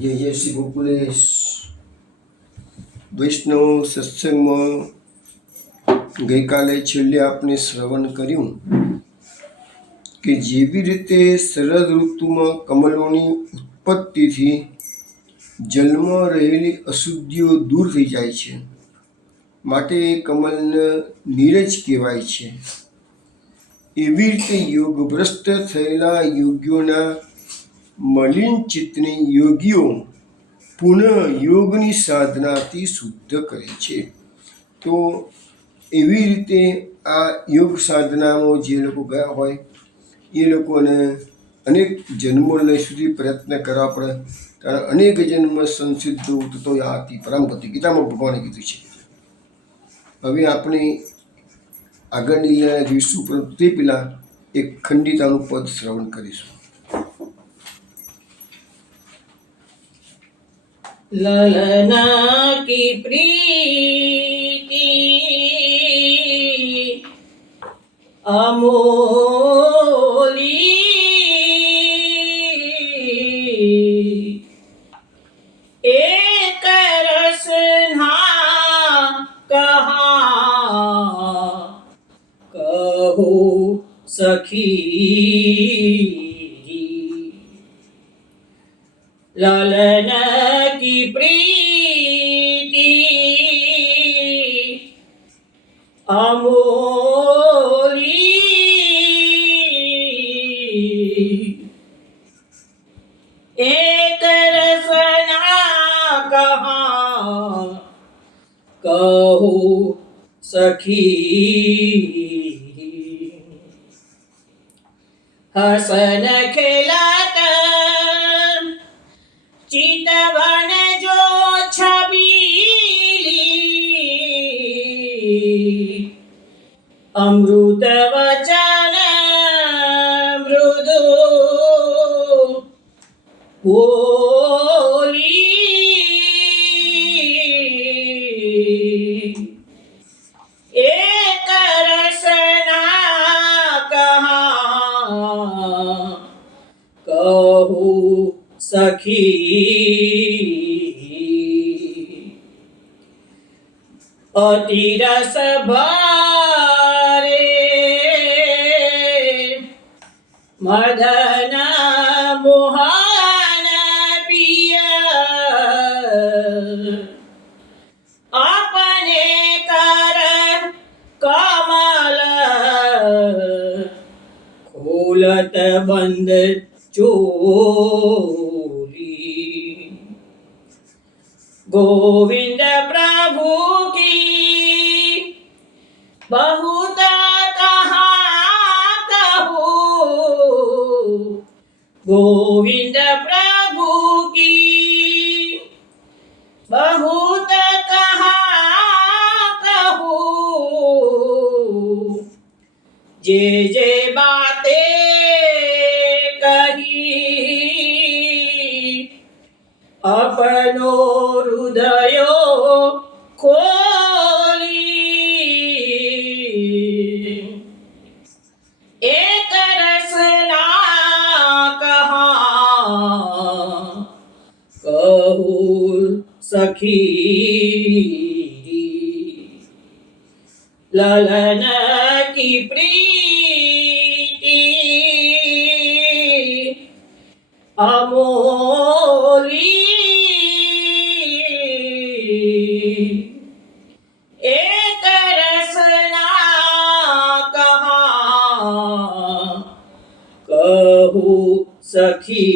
જય જય શ્રી ગોકુલેશ. વૈષ્ણવ સત્સંગમાં ગઈકાલે છેલ્લે આપણે શ્રવણ કર્યું કે જેવી રીતે શરદ ઋતુમાં કમલોની ઉત્પત્તિથી જલમાં રહેલી અશુદ્ધિઓ દૂર થઈ જાય છે, માટે કમલને નીરજ કહેવાય છે. એવી રીતે યોગભ્રષ્ટ થયેલા યોગીઓના મલિન ચિત્તને યોગીઓ પુનઃ યોગની સાધનાથી શુદ્ધ કરે છે. તો એવી રીતે આ યોગ સાધનામાં જે લોકો ગયા હોય એ લોકોને અનેક જન્મો સુધી પ્રયત્ન કરવા પડે, કારણ અનેક જન્મ સંસિદ્ધ તો યાતિ પરમ ગતિ, ગીતામાં ભગવાને કીધું છે. હવે આપણે આગળની લીલા જોઈશું, પરંતુ તે પહેલાં એક ખંડિતાનું પદ શ્રવણ કરીશું. ललना की प्रीति अमोली, एक रसना कहा कहो सखी. ललन की प्रीति अमोली, एक रसना कहा कहो सखी. हसन खिलाता चितवन जो छबीली, अमृत वचन मृदु बोली, एक रसना कहा कहूँ सखी. अति रस भरे मदन मोहन पिया, अपने कर कमल खोलत बंद चोली. गोविंद प्रभु की बहुत कहा कहूँ, गोविंद प्रभु की बहुत कहा कहूँ. जे जे बातें कही अपनो हृदयो खोली, एक रसना कहा कहूँ सखी. ललन की प्रीति अमोली, एक रसना कहा कहूँ सखी.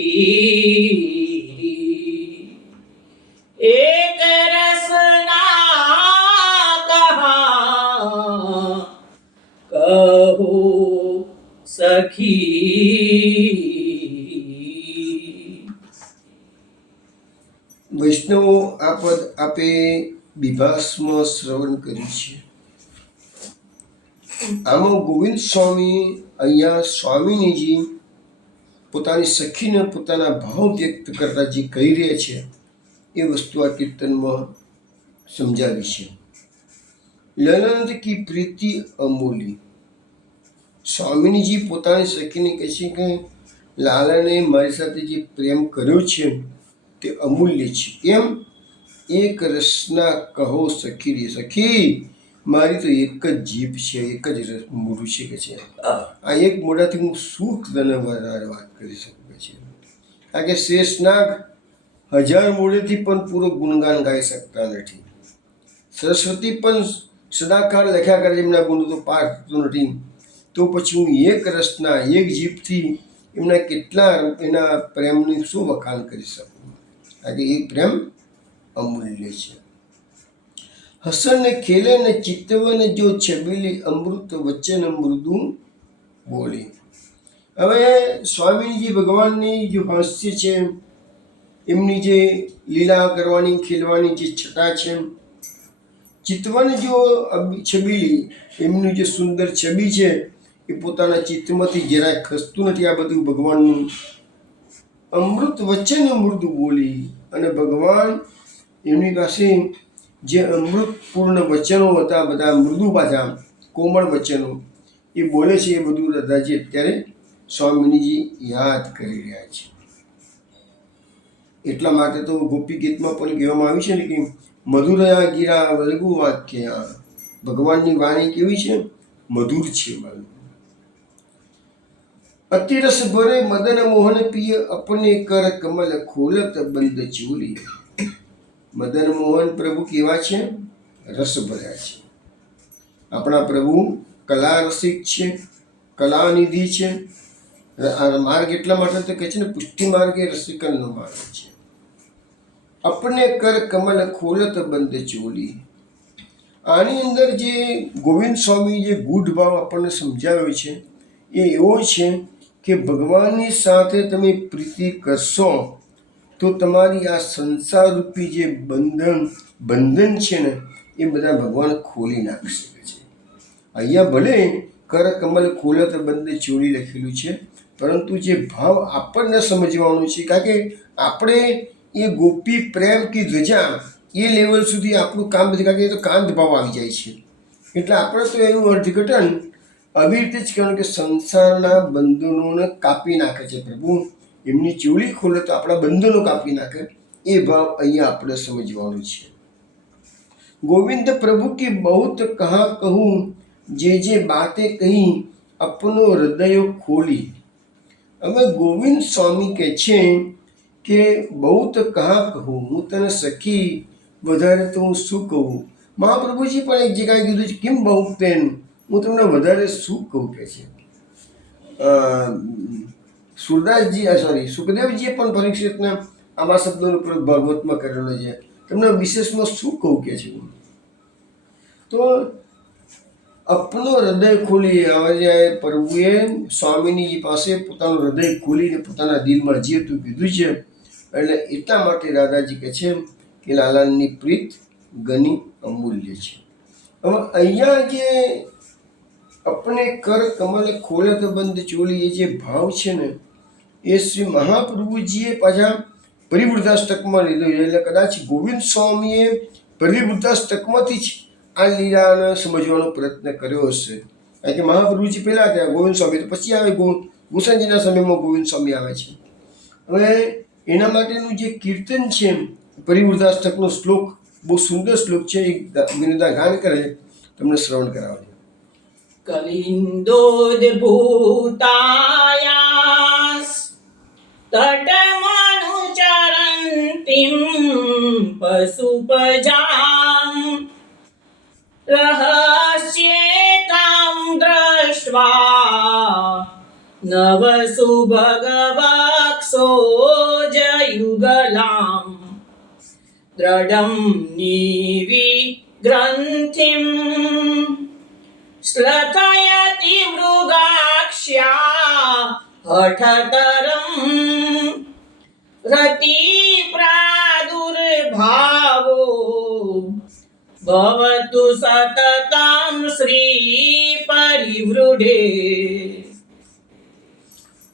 एक रसना कहा कहूँ सखी. વૈષ્ણવો આ પદ આપે બિભાસમાં શ્રવણ કર્યું છે. આમાં ગોવિંદ સ્વામી અહીંયા સ્વામિનીજી પોતાની સખીને પોતાના ભાવ વ્યક્ત કરતા જે કહી રહ્યા છે એ વસ્તુ આ કીર્તનમાં સમજાવી છે. લલન કી પ્રીતિ અમૂલી, સ્વામિનીજી પોતાની સખીને કહે છે કે લાલાને મારી સાથે જે પ્રેમ કર્યો છે તે અમૂલ્ય છે. કેમ? એક રસના કહો સખી રે સખી, મારી તો એક જ જીભ છે, એક જ મોઢું છે કે છે. આ એક મોઢાથી હું શું તને વધારે વાત કરી શકું કે છે. કારણ કે શેષનાગ 1000 મોઢેથી પણ પૂરો ગુણગાન ગાઈ શકતા નથી. સરસ્વતી પણ સદાકાળ લખ્યા કરે એમના ગુણ તો પાર થતો નથી. તો પછી હું એક રસના એક જીભથી એમના કેટલા એના પ્રેમની શું વખાણ કરી શકું. કારણ કે એ પ્રેમ અમૂલ્ય છે. હસન ખેલે ને ચિત્તવન જો છબીલી, અમૃત વચન મૃદુ બોલી. હવે સ્વામીજી ભગવાનની જે હાસ્ય છે, એમની જે લીલા કરવાની ખેલવાની જે છટા છે, ચિત્તવન જો છબીલી, એમનું જે સુંદર છબી છે એ પોતાના ચિત્તમાંથી જરાય ખસતું નથી આ બધું ભગવાનનું. અમૃત વચન મૃદુ બોલી, અને ભગવાન એમની પાસે જે અમૃતપૂર્ણ વચનો હતા, બધા મૃદુ પાછા કોમળ વચનો એ બોલે છે. એ બધું દાદાજી અત્યારે સ્વામીજી યાદ કરી રહ્યા છે. એટલા માટે તો ગોપી ગીતમાં પણ કહેવામાં આવ્યું છે ને કે મધુરયા ગીરા વલગુ વાક્ય. ભગવાનની વાણી કેવી છે? મધુર છે. અતિરસ ભરે મદન મોહન પિય, અપને કર કમલ ખોલત બંધ ચોરી. મદન મોહન પ્રભુ કેવા છે? રસ ભર્યા છે. આપણા પ્રભુ કલા રસિક છે, કલાનિધિ છે. માર્ગ એટલા માટે તો કહે છે ને, પુષ્ટિ માર્ગ એ રસિકનનો માર્ગ છે. અપને કર કમલ ખોલત બંધ ચોલી. આની અંદર જે ગોવિંદ સ્વામી જે ગૂઢ ભાવ આપણને સમજાવ્યો છે એ એવો છે કે ભગવાનની સાથે તમે પ્રીતિ કરશો તો તમારી આ સંસારરૂપી જે બંધન છે ને એ બધા ભગવાન ખોલી નાખશે છે. અહીંયા ભલે કર કમલ ખોલત બંધ ચોરી લખેલું છે, પરંતુ જે ભાવ આપણને સમજવાનો છે, કારણ કે આપણે એ ગોપી પ્રેમ કે ધ્વજા એ લેવલ સુધી આપણું કામ નથી, કારણ કે એ તો કાંત ભાવ આવી જાય છે. એટલે આપણે તો એનું અર્થઘટન આવી રીતે જ કહેવાનું કે સંસારના બંધનોને કાપી નાખે છે પ્રભુ. એમની ચોલી ખોલે તો આપણા બંધનો કાપી નાખે. એ ભાવ અહીંયા આપણે સમજવાનું છે. ગોવિંદ પ્રભુ की बहुत कहा कहूँ, જે બાતે કહી અપનો હૃદય ખોલી. હવે ગોવિંદ સ્વામી કહે છે કે બહુત કહા કહું, હું તને સખી વધારે તો હું શું કહું. મહાપ્રભુજી પણ એક જગ્યાએ કીધું છે કેમ બહુ તેન, હું તમને વધારે શું કહું કે છે. સુખદેવજીએ પણ પરીક્ષિતના આવા શબ્દોનો પ્રયોગ ભાગવતમાં કરેલો છે. તમને વિશેષમાં શું કહું કે છે. તો અપનો હૃદય ખોલી, હવે પ્રભુએ સ્વામીની પાસે પોતાનું હૃદય ખોલીને પોતાના દિલમાં જે હતું કીધું છે. એટલે એટલા માટે દાદાજી કહે છે કે લાલાની પ્રીત ઘણી અમૂલ્ય છે. હવે અહીંયા જે અપને કર કમલ ખોલત બંધ ચોલી એ જે ભાવ છે ને એ શ્રી મહાપ્રભુજીએ પાછા પરિવૃદ્ધાષ્ટકમાં લીધો છે. એટલે કદાચ ગોવિંદ સ્વામીએ પરિવૃદ્ધાષ્ટકમાંથી જ આ લીલાને સમજવાનો પ્રયત્ન કર્યો હશે. કારણ કે મહાપ્રભુજી પહેલાં થયા, ગોવિંદ સ્વામી તો પછી આવે. ગુસાઈજીના સમયમાં ગોવિંદ સ્વામી આવે છે. હવે એના માટેનું જે કીર્તન છે પરિવૃદ્ધાષ્ટકનો શ્લોક, બહુ સુંદર શ્લોક છે. એક વિનોદા ગાન કરે, તમને શ્રવણ કરાવજો. કલિંદોદ્ભૂતાયાસ તટમનુચરન્તિમ પશુપજામ રહસ્યેતામ દ્રષ્ટ્વા નવસુ ભગવક્ષો જયુગલામ દ્રઢમ નિવિગ્રંથિમ શ્લથયતિ મૃગાક્ષ્યા હઠતરમ રતિ પ્રાદુર્ભાવો ભવતુ સતતમ શ્રી પરિવૃઢે.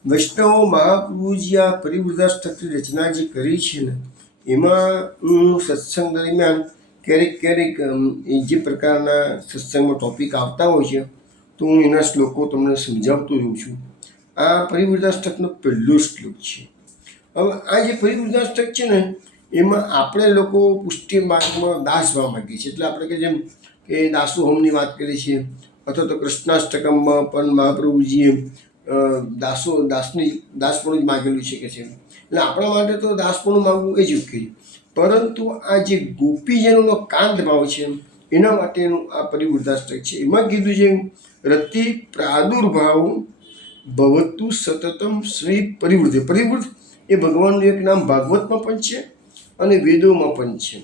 વૈષ્ણવ મહાપ્રભુજી આ પરિવૃદ્ધાષ્ટકની રચના જે કરી છે ને એમાં હું સત્સંગ દરમિયાન ક્યારેક જે પ્રકારના સત્સંગમાં ટોપિક આવતા હોય છે તો હું એના શ્લોકો તમને સમજાવતો રહું છું. આ પરિવૃદ્ધાષ્ટકનો પહેલો શ્લોક છે. હવે આ જે પરિવૃદ્ધાષ્ટક છે ને એમાં આપણે લોકો પુષ્ટિ માર્ગમાં દાસ ભાવ માગીએ છીએ. એટલે આપણે કે જેમ કે દાસોહમની વાત કરીએ છીએ, અથવા તો કૃષ્ણાષ્ટકમમાં પણ મહાપ્રભુજીએ દાસપણું જ માગેલું છે કે છે. એટલે આપણા માટે તો દાસપણું માગવું એ જ યોગ્ય છે. પરંતુ આ જે ગોપીજનોનો કાંત ભાવ છે એના માટેનું આ પરિવૃદ્ધાષ્ટક છે. એમાં કીધું છે રતિ પ્રાદુર્ભાવ ભવતુ સતતમ શ્રી પરિવૃદ્ધ. પરિવૃદ્ધ એ ભગવાનનું એક નામ ભાગવતમાં પણ છે અને વેદોમાં પણ છે.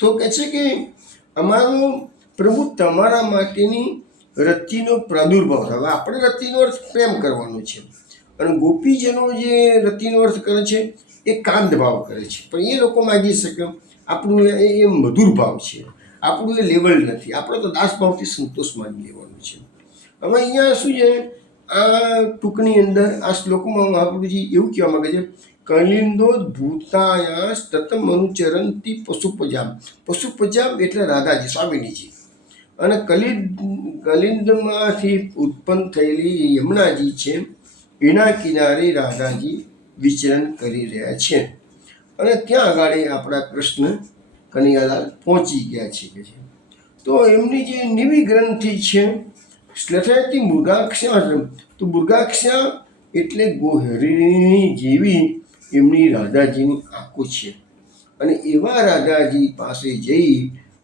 તો કહે છે કે અમારો પ્રભુ તમારા માટેની રતિનો પ્રાદુર્ભાવ. હવે આપણે રતિનો અર્થ પ્રેમ કરવાનો છે અને ગોપીજનો જે રતિનો અર્થ કરે છે એ કાંત ભાવ કરે છે. પણ એ લોકો માગી શકે આપણું એ મધુર ભાવ છે, આપણું એ લેવલ નથી. આપણે તો દાસ ભાવથી સંતોષ માની લેવાનું છે. હવે અહીંયા શું છે, આ ટૂંકની અંદર આ શ્લોકમાં મહાપ્રભુજી એવું કહેવા માંગે છે, કલિંદો ભૂતાયા તતમ અનુચરંતી પશુપજામ. પશુપજામ એટલે રાધાજી, સ્વામિનીજી. અને કલિંદમાંથી ઉત્પન્ન થયેલી યમુનાજી છે, એના કિનારે રાધાજી વિચરણ કરી રહ્યા છે. અને ત્યાં આગળ આપણા કૃષ્ણ કનૈયાલાલ પહોંચી ગયા છે કે છે. તો એમની જે નિવી ગ્રંથિ છે શ્લેષાયતી મૃગાક્ષા. તો મૃગાક્ષા એટલે ગોહરીની જેવી એમની રાધાજીની આંખો છે. અને એવા રાધાજી પાસે જઈ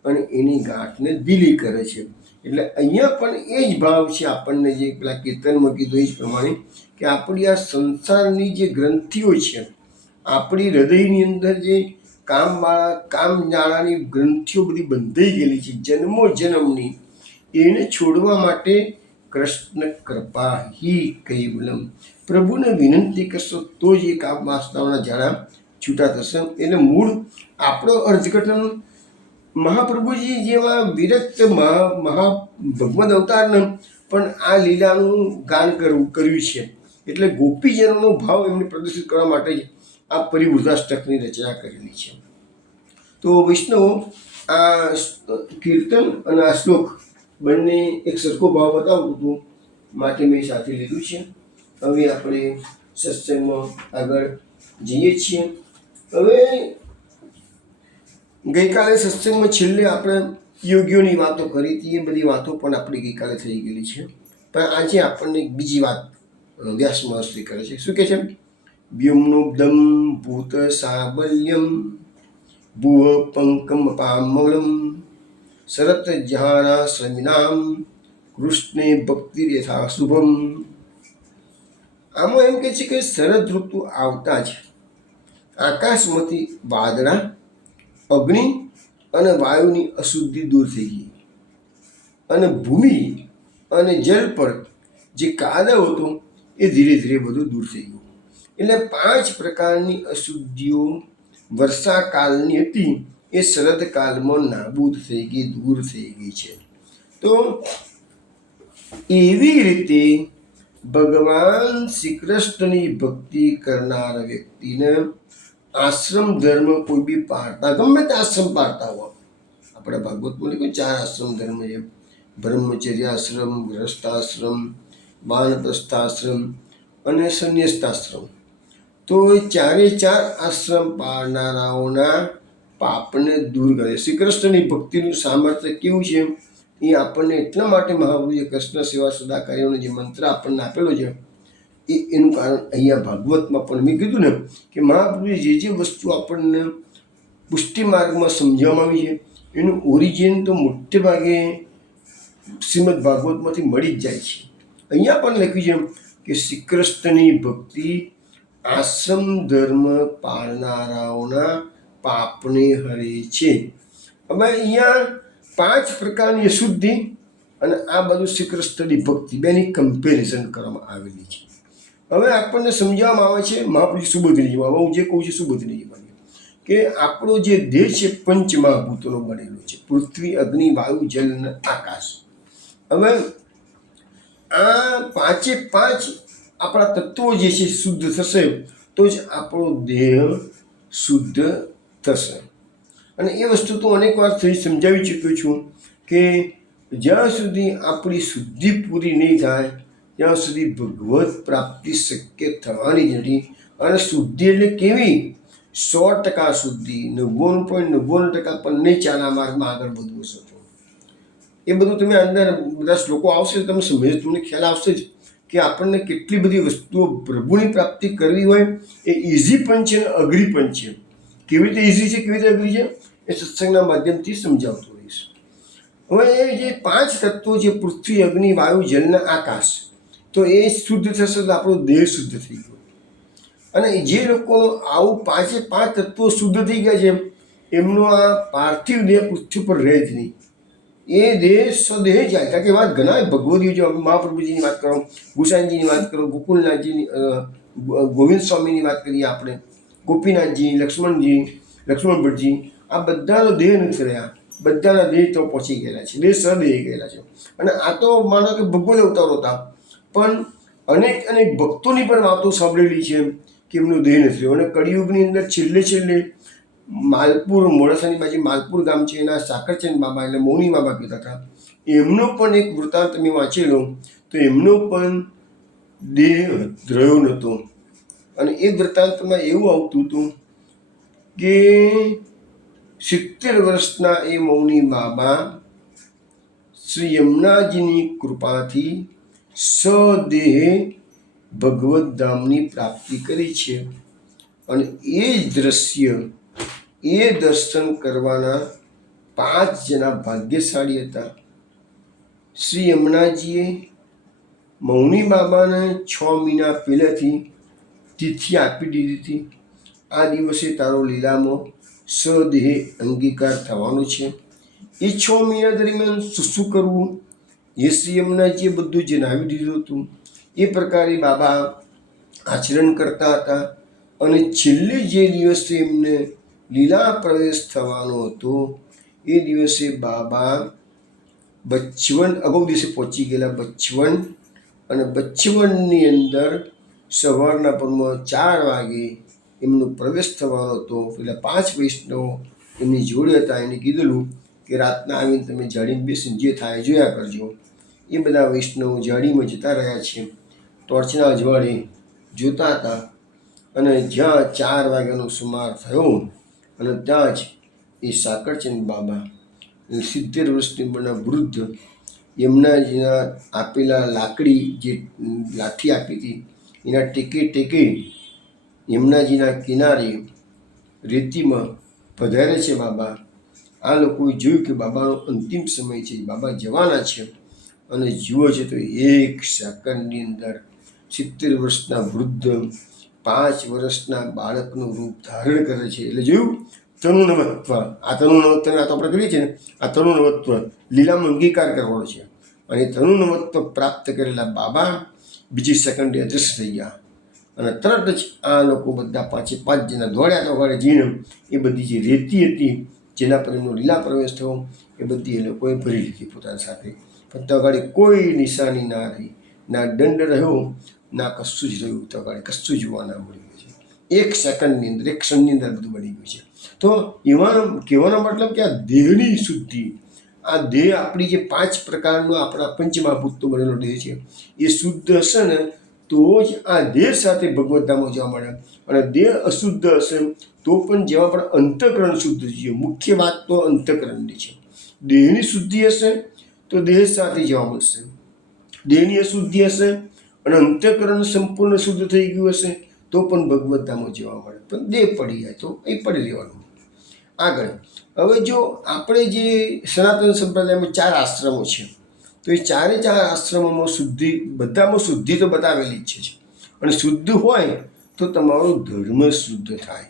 અને એની ગાંઠને દિલી કરે છે. એટલે અહીંયા પણ એ જ ભાવ છે આપણને, જે પેલા કીર્તનમાં કીધું એ જ પ્રમાણે, કે આપણી આ સંસારની જે ગ્રંથિઓ છે, આપણી હૃદયની અંદર જે કામજાળાની ગ્રંથિઓ બધી બંધાઈ ગયેલી છે જન્મો જન્મની, એને છોડવા માટે કૃષ્ણ કૃપા હિ કૈવલમ. પ્રભુને વિનંતી કરશો તો જ એ કામ વાસનાઓના ઝાડા છૂટા થશે. એટલે મૂળ આપણો અર્થઘટન મહાપ્રભુજી જેવા વિરક્ત ભગવદ અવતારને પણ આ લીલાનું ગાન કર્યું છે. એટલે ગોપીજનોનો ભાવ એમને પ્રદર્શિત કરવા માટે જ આ પરિવૃદ્ધાષ્ટકની રચના કરેલી છે. તો વૈષ્ણવો, આ કીર્તન અને આ શ્લોક બંને એક સરખો ભાવ બતાવતું હતું માટે મેં સાથે લીધું છે. હવે આપણે સત્સંગમાં આગળ જઈએ છીએ. હવે ગઈકાલે સત્સંગમાં છેલ્લે આપણે યોગીઓની વાતો કરી હતી. એ બધી વાતો પણ આપણી ગઈકાલે થઈ ગયેલી છે. પણ આજે આપણને એક બીજી વાત વ્યાસ મહર્ષિ કરે છે. શું કહે છે? વ્યોમ્નોબ્દમ ભૂત સાબલ્યમ ભુવ પંકમ પામલમ શરત જહારા સ્વામિનામ કૃષ્ણે ભક્તિ યથા શુભમ. આમાં એમ કહે છે કે શરદ ઋતુ આવતા જ આકાશમાંથી વાદળા, અગ્નિ અને વાયુની અશુદ્ધિ દૂર થઈ ગઈ અને ભૂમિ અને જળ પર જે કાદવ હતો એ ધીરે ધીરે બધું દૂર થઈ ગયું. એટલે 5 પ્રકારની અશુદ્ધિઓ વર્ષાકાળની હતી એ શરદકાળમાં નાબૂદ થઈ ગઈ, દૂર થઈ ગઈ છે. તો એવી રીતે ભગવાન શ્રી કૃષ્ણની ભક્તિ કરનાર વ્યક્તિને આશ્રમ ધર્મ કોઈ બી પાળતા, ગમે તે આશ્રમ પાળતા હોય, આપણા ભાગવતમાં લખ્યું 4 આશ્રમ ધર્મ છે: બ્રહ્મચર્યાશ્રમ, ગૃહસ્થાશ્રમ, વાનપ્રસ્થાશ્રમ અને સંન્યસ્તાશ્રમ. તો એ 4 આશ્રમ પાળનારાઓના પાપને દૂર કરે. શ્રી કૃષ્ણની ભક્તિનું સામર્થ્ય કેવું છે એ આપણને એટલા માટે મહાપ્રભુએ કૃષ્ણ સેવા સદા કાર્યનો જે મંત્ર આપણને આપેલો છે એનું કારણ અહીંયા ભાગવતમાં પણ મેં કીધું ને કે મહાપ્રભુએ જે વસ્તુ આપણને પુષ્ટિ માર્ગમાં સમજવામાં આવી છે એનું ઓરિજિન તો મોટે ભાગે શ્રીમદ ભાગવતમાંથી મળી જ જાય છે. અહીંયા પણ લખ્યું છે કે શ્રી કૃષ્ણની ભક્તિ આશ્રમ ધર્મ પાળનારાઓના પાપને હરે છે. હવે અહીંયા 5 પ્રકારની અશુદ્ધિ અને આ બધું શ્રી કૃષ્ણની ભક્તિ બેની કમ્પેરિઝન કરવામાં આવેલી છે. હવે આપણને સમજાવવામાં આવે છે મહાપ્રભુ સુબોધનીજીમાં. હું જે કહું છું સુબોધનીજીમાં કે આપણો જે દેહ છે 5 મહાભૂતોનો બનેલો છે: પૃથ્વી, અગ્નિ, વાયુ, જલ અને આકાશ. હવે આ 5 આપણા તત્વો જે છે શુદ્ધ થશે તો જ આપણો દેહ શુદ્ધ થશે. અને એ વસ્તુ તો અનેક વાર સમજાવી ચૂક્યો છું કે જ્યાં સુધી આપણી શુદ્ધિ પૂરી નહીં થાય ત્યાં સુધી ભગવત પ્રાપ્તિ શક્ય થવાની જ નથી. અને શુદ્ધિ એટલે કેવી? 100% શુદ્ધિ, 99.99% પણ નહીં ચાલે આ માર્ગમાં આગળ વધવું શકો. એ બધું તમે અંદર બધા શ્લોકો આવશે તમે સમજ, તમને ખ્યાલ આવશે જ કે આપણને કેટલી બધી વસ્તુઓ પ્રભુની પ્રાપ્તિ કરવી હોય એ ઇઝી પણ છે અને અઘરી પણ છે. કેવી રીતે ઇઝી છે, કેવી રીતે અઘરી છે એ સત્સંગના માધ્યમથી સમજાવતો રહીશ. હવે એ જે 5 તત્વો છે, પૃથ્વી, અગ્નિ, વાયુ, જલ અને આકાશ, તો એ શુદ્ધ થશે તો આપણો દેહ શુદ્ધ થઈ ગયો. અને જે લોકોનો આવું 5 તત્વો શુદ્ધ થઈ ગયા છે એમનો આ પાર્થિવ દેહ પૃથ્વી પર રહે જ નહીં. એ દેહ સ્વદેહ જાય. કારણ કે વાત ઘણા ભગવદીઓ છે, મહાપ્રભુજીની વાત કરો, ગુસાઈજીની વાત કરો, ગોકુલનાથજીની, ગોવિંદ સ્વામીની વાત કરીએ આપણે, ગોપીનાથજી, લક્ષ્મણ ભટ્ટજી, આ બધાનો દેહ નથી રહ્યા. બધાના દેહ તો પહોંચી ગયેલા છે, દેહ સ્વદેહ ગયેલા છે. અને આ તો માનો કે ભગવદ અવતારો હતા, પણ અનેક ભક્તોની પણ વાતો સાંભળેલી છે કે એમનો દેહ નથી રહ્યો. અને કળિયુગની અંદર છેલ્લે માલપુર, મોડાસાની બાજુ માલપુર ગામ છે, એના સાકરચંદ બાબા એટલે મૌની બાબા કહેતા હતા, એમનો પણ એક વૃત્તાંત તમે વાંચેલો તો એમનો પણ દેહ રહ્યો નહોતો. અને એ વૃત્તાંતમાં એવું આવતું હતું કે 70 વર્ષના એ મૌની બાબા શ્રી યમુનાજીની કૃપાથી સદેહે ભગવત ધામની પ્રાપ્તિ કરી છે. અને એ જ દ્રશ્ય, એ દર્શન કરવાના 5 જણા ભાગ્યશાળી હતા. શ્રી યમુનાજીએ મૌની બાબાને 6 મહિના પહેલાંથી તિથિ આપી દીધી હતી. આ દિવસે તારો લીલામાં સદેહે અંગીકાર થવાનો છે. એ 6 મહિના દરમિયાન શું કરવું એ શ્રી યમુનાજીએ બધું જણાવી દીધું હતું. એ પ્રકારે બાબા આચરણ કરતા હતા. અને છેલ્લે જે દિવસે એમને લીલા પ્રવેશ થવાનો હતો એ દિવસે બાબા બચ્ચવન, અગાઉ દિવસે પહોંચી ગયેલા બચ્ચવન. અને બચ્ચવનની અંદર સવારના પરમાં 4 વાગે એમનો પ્રવેશ થવાનો હતો. એટલે 5 વૈષ્ણવો એમની જોડે હતા. એને કીધેલું કે રાતના આવીને તમે જાળીમાં બેસીને જે થાય જોયા કરજો. એ બધા વૈષ્ણવો જાળીમાં જતા રહ્યા છે, ટોર્ચના અજવાળે જોતા હતા. અને જ્યાં 4 વાગ્યાનો સુમાર થયો અને ત્યાં જ એ સાકરચંદ બાબા 70 વર્ષની ઉંમરના વૃદ્ધ યમુનાજીના આપેલા લાકડી, જે લાઠી આપી હતી એના ટેકે યમુનાજીના કિનારે રેતીમાં પધારે છે બાબા. આ લોકોએ જોયું કે બાબાનો અંતિમ સમય છે, બાબા જવાના છે. અને જુઓ છે તો 1 સેકન્ડની અંદર 70 વર્ષના વૃદ્ધ 5 વર્ષના બાળકનું રૂપ ધારણ કરે છે. એટલે જોયું તનુનવત્વ. આ તનુનવત્વ આ તો આપણે કરીએ છીએ ને, આ તનુનવત્વ લીલામાં અંગીકાર કરવાનો છે. અને તનુનવત્વ પ્રાપ્ત કરેલા બાબા બીજી સેકન્ડે અદૃશ્ય થઈ ગયા. અને તરત જ આ લોકો બધા 5 જણા દોડ્યા તો વળે જઈને એ બધી જે રેતી હતી જેના પર એમનો લીલા પ્રવેશ થયો એ બધી એ લોકોએ ભરી લીધી પોતાની સાથે. પણ તગાડી કોઈ નિશાની ના રહી, ના દંડ રહ્યો, ના કશું જ રહ્યું. તગાડી કશું જોવા ના મળ્યું છે. 1 સેકન્ડની અંદર, 1 ક્ષણની અંદર બધું બની ગયું છે. તો એવાનો કહેવાનો મતલબ કે આ દેહની શુદ્ધિ, આ દેહ આપણી જે 5 પ્રકારનો આપણા પંચમહાભૂતનો બનેલો દેહ છે એ શુદ્ધ હશે ને તો જ આ દેહ સાથે ભગવત ધામમાં જવા મળે. અને દેહ અશુદ્ધ હશે તો પણ જેવા પણ અંતઃકરણ શુદ્ધ છે. મુખ્ય વાત તો અંતઃકરણની છે. દેહની શુદ્ધિ હશે તો દેહ સાથે જવા મળશે. દેહની અશુદ્ધિ હશે અને અંતઃકરણ સંપૂર્ણ શુદ્ધ થઈ ગયું હશે તો પણ ભગવત ધામમાં જવા મળે. પણ દેહ પડી જાય તો એ પડી રહેવાનું. આગળ હવે જો આપણે જે સનાતન સંપ્રદાયમાં 4 આશ્રમો છે તો એ 4 આશ્રમોમાં શુદ્ધિ, બધામાં શુદ્ધિ તો બતાવેલી જ છે. અને શુદ્ધ હોય તો તમારો ધર્મ શુદ્ધ થાય.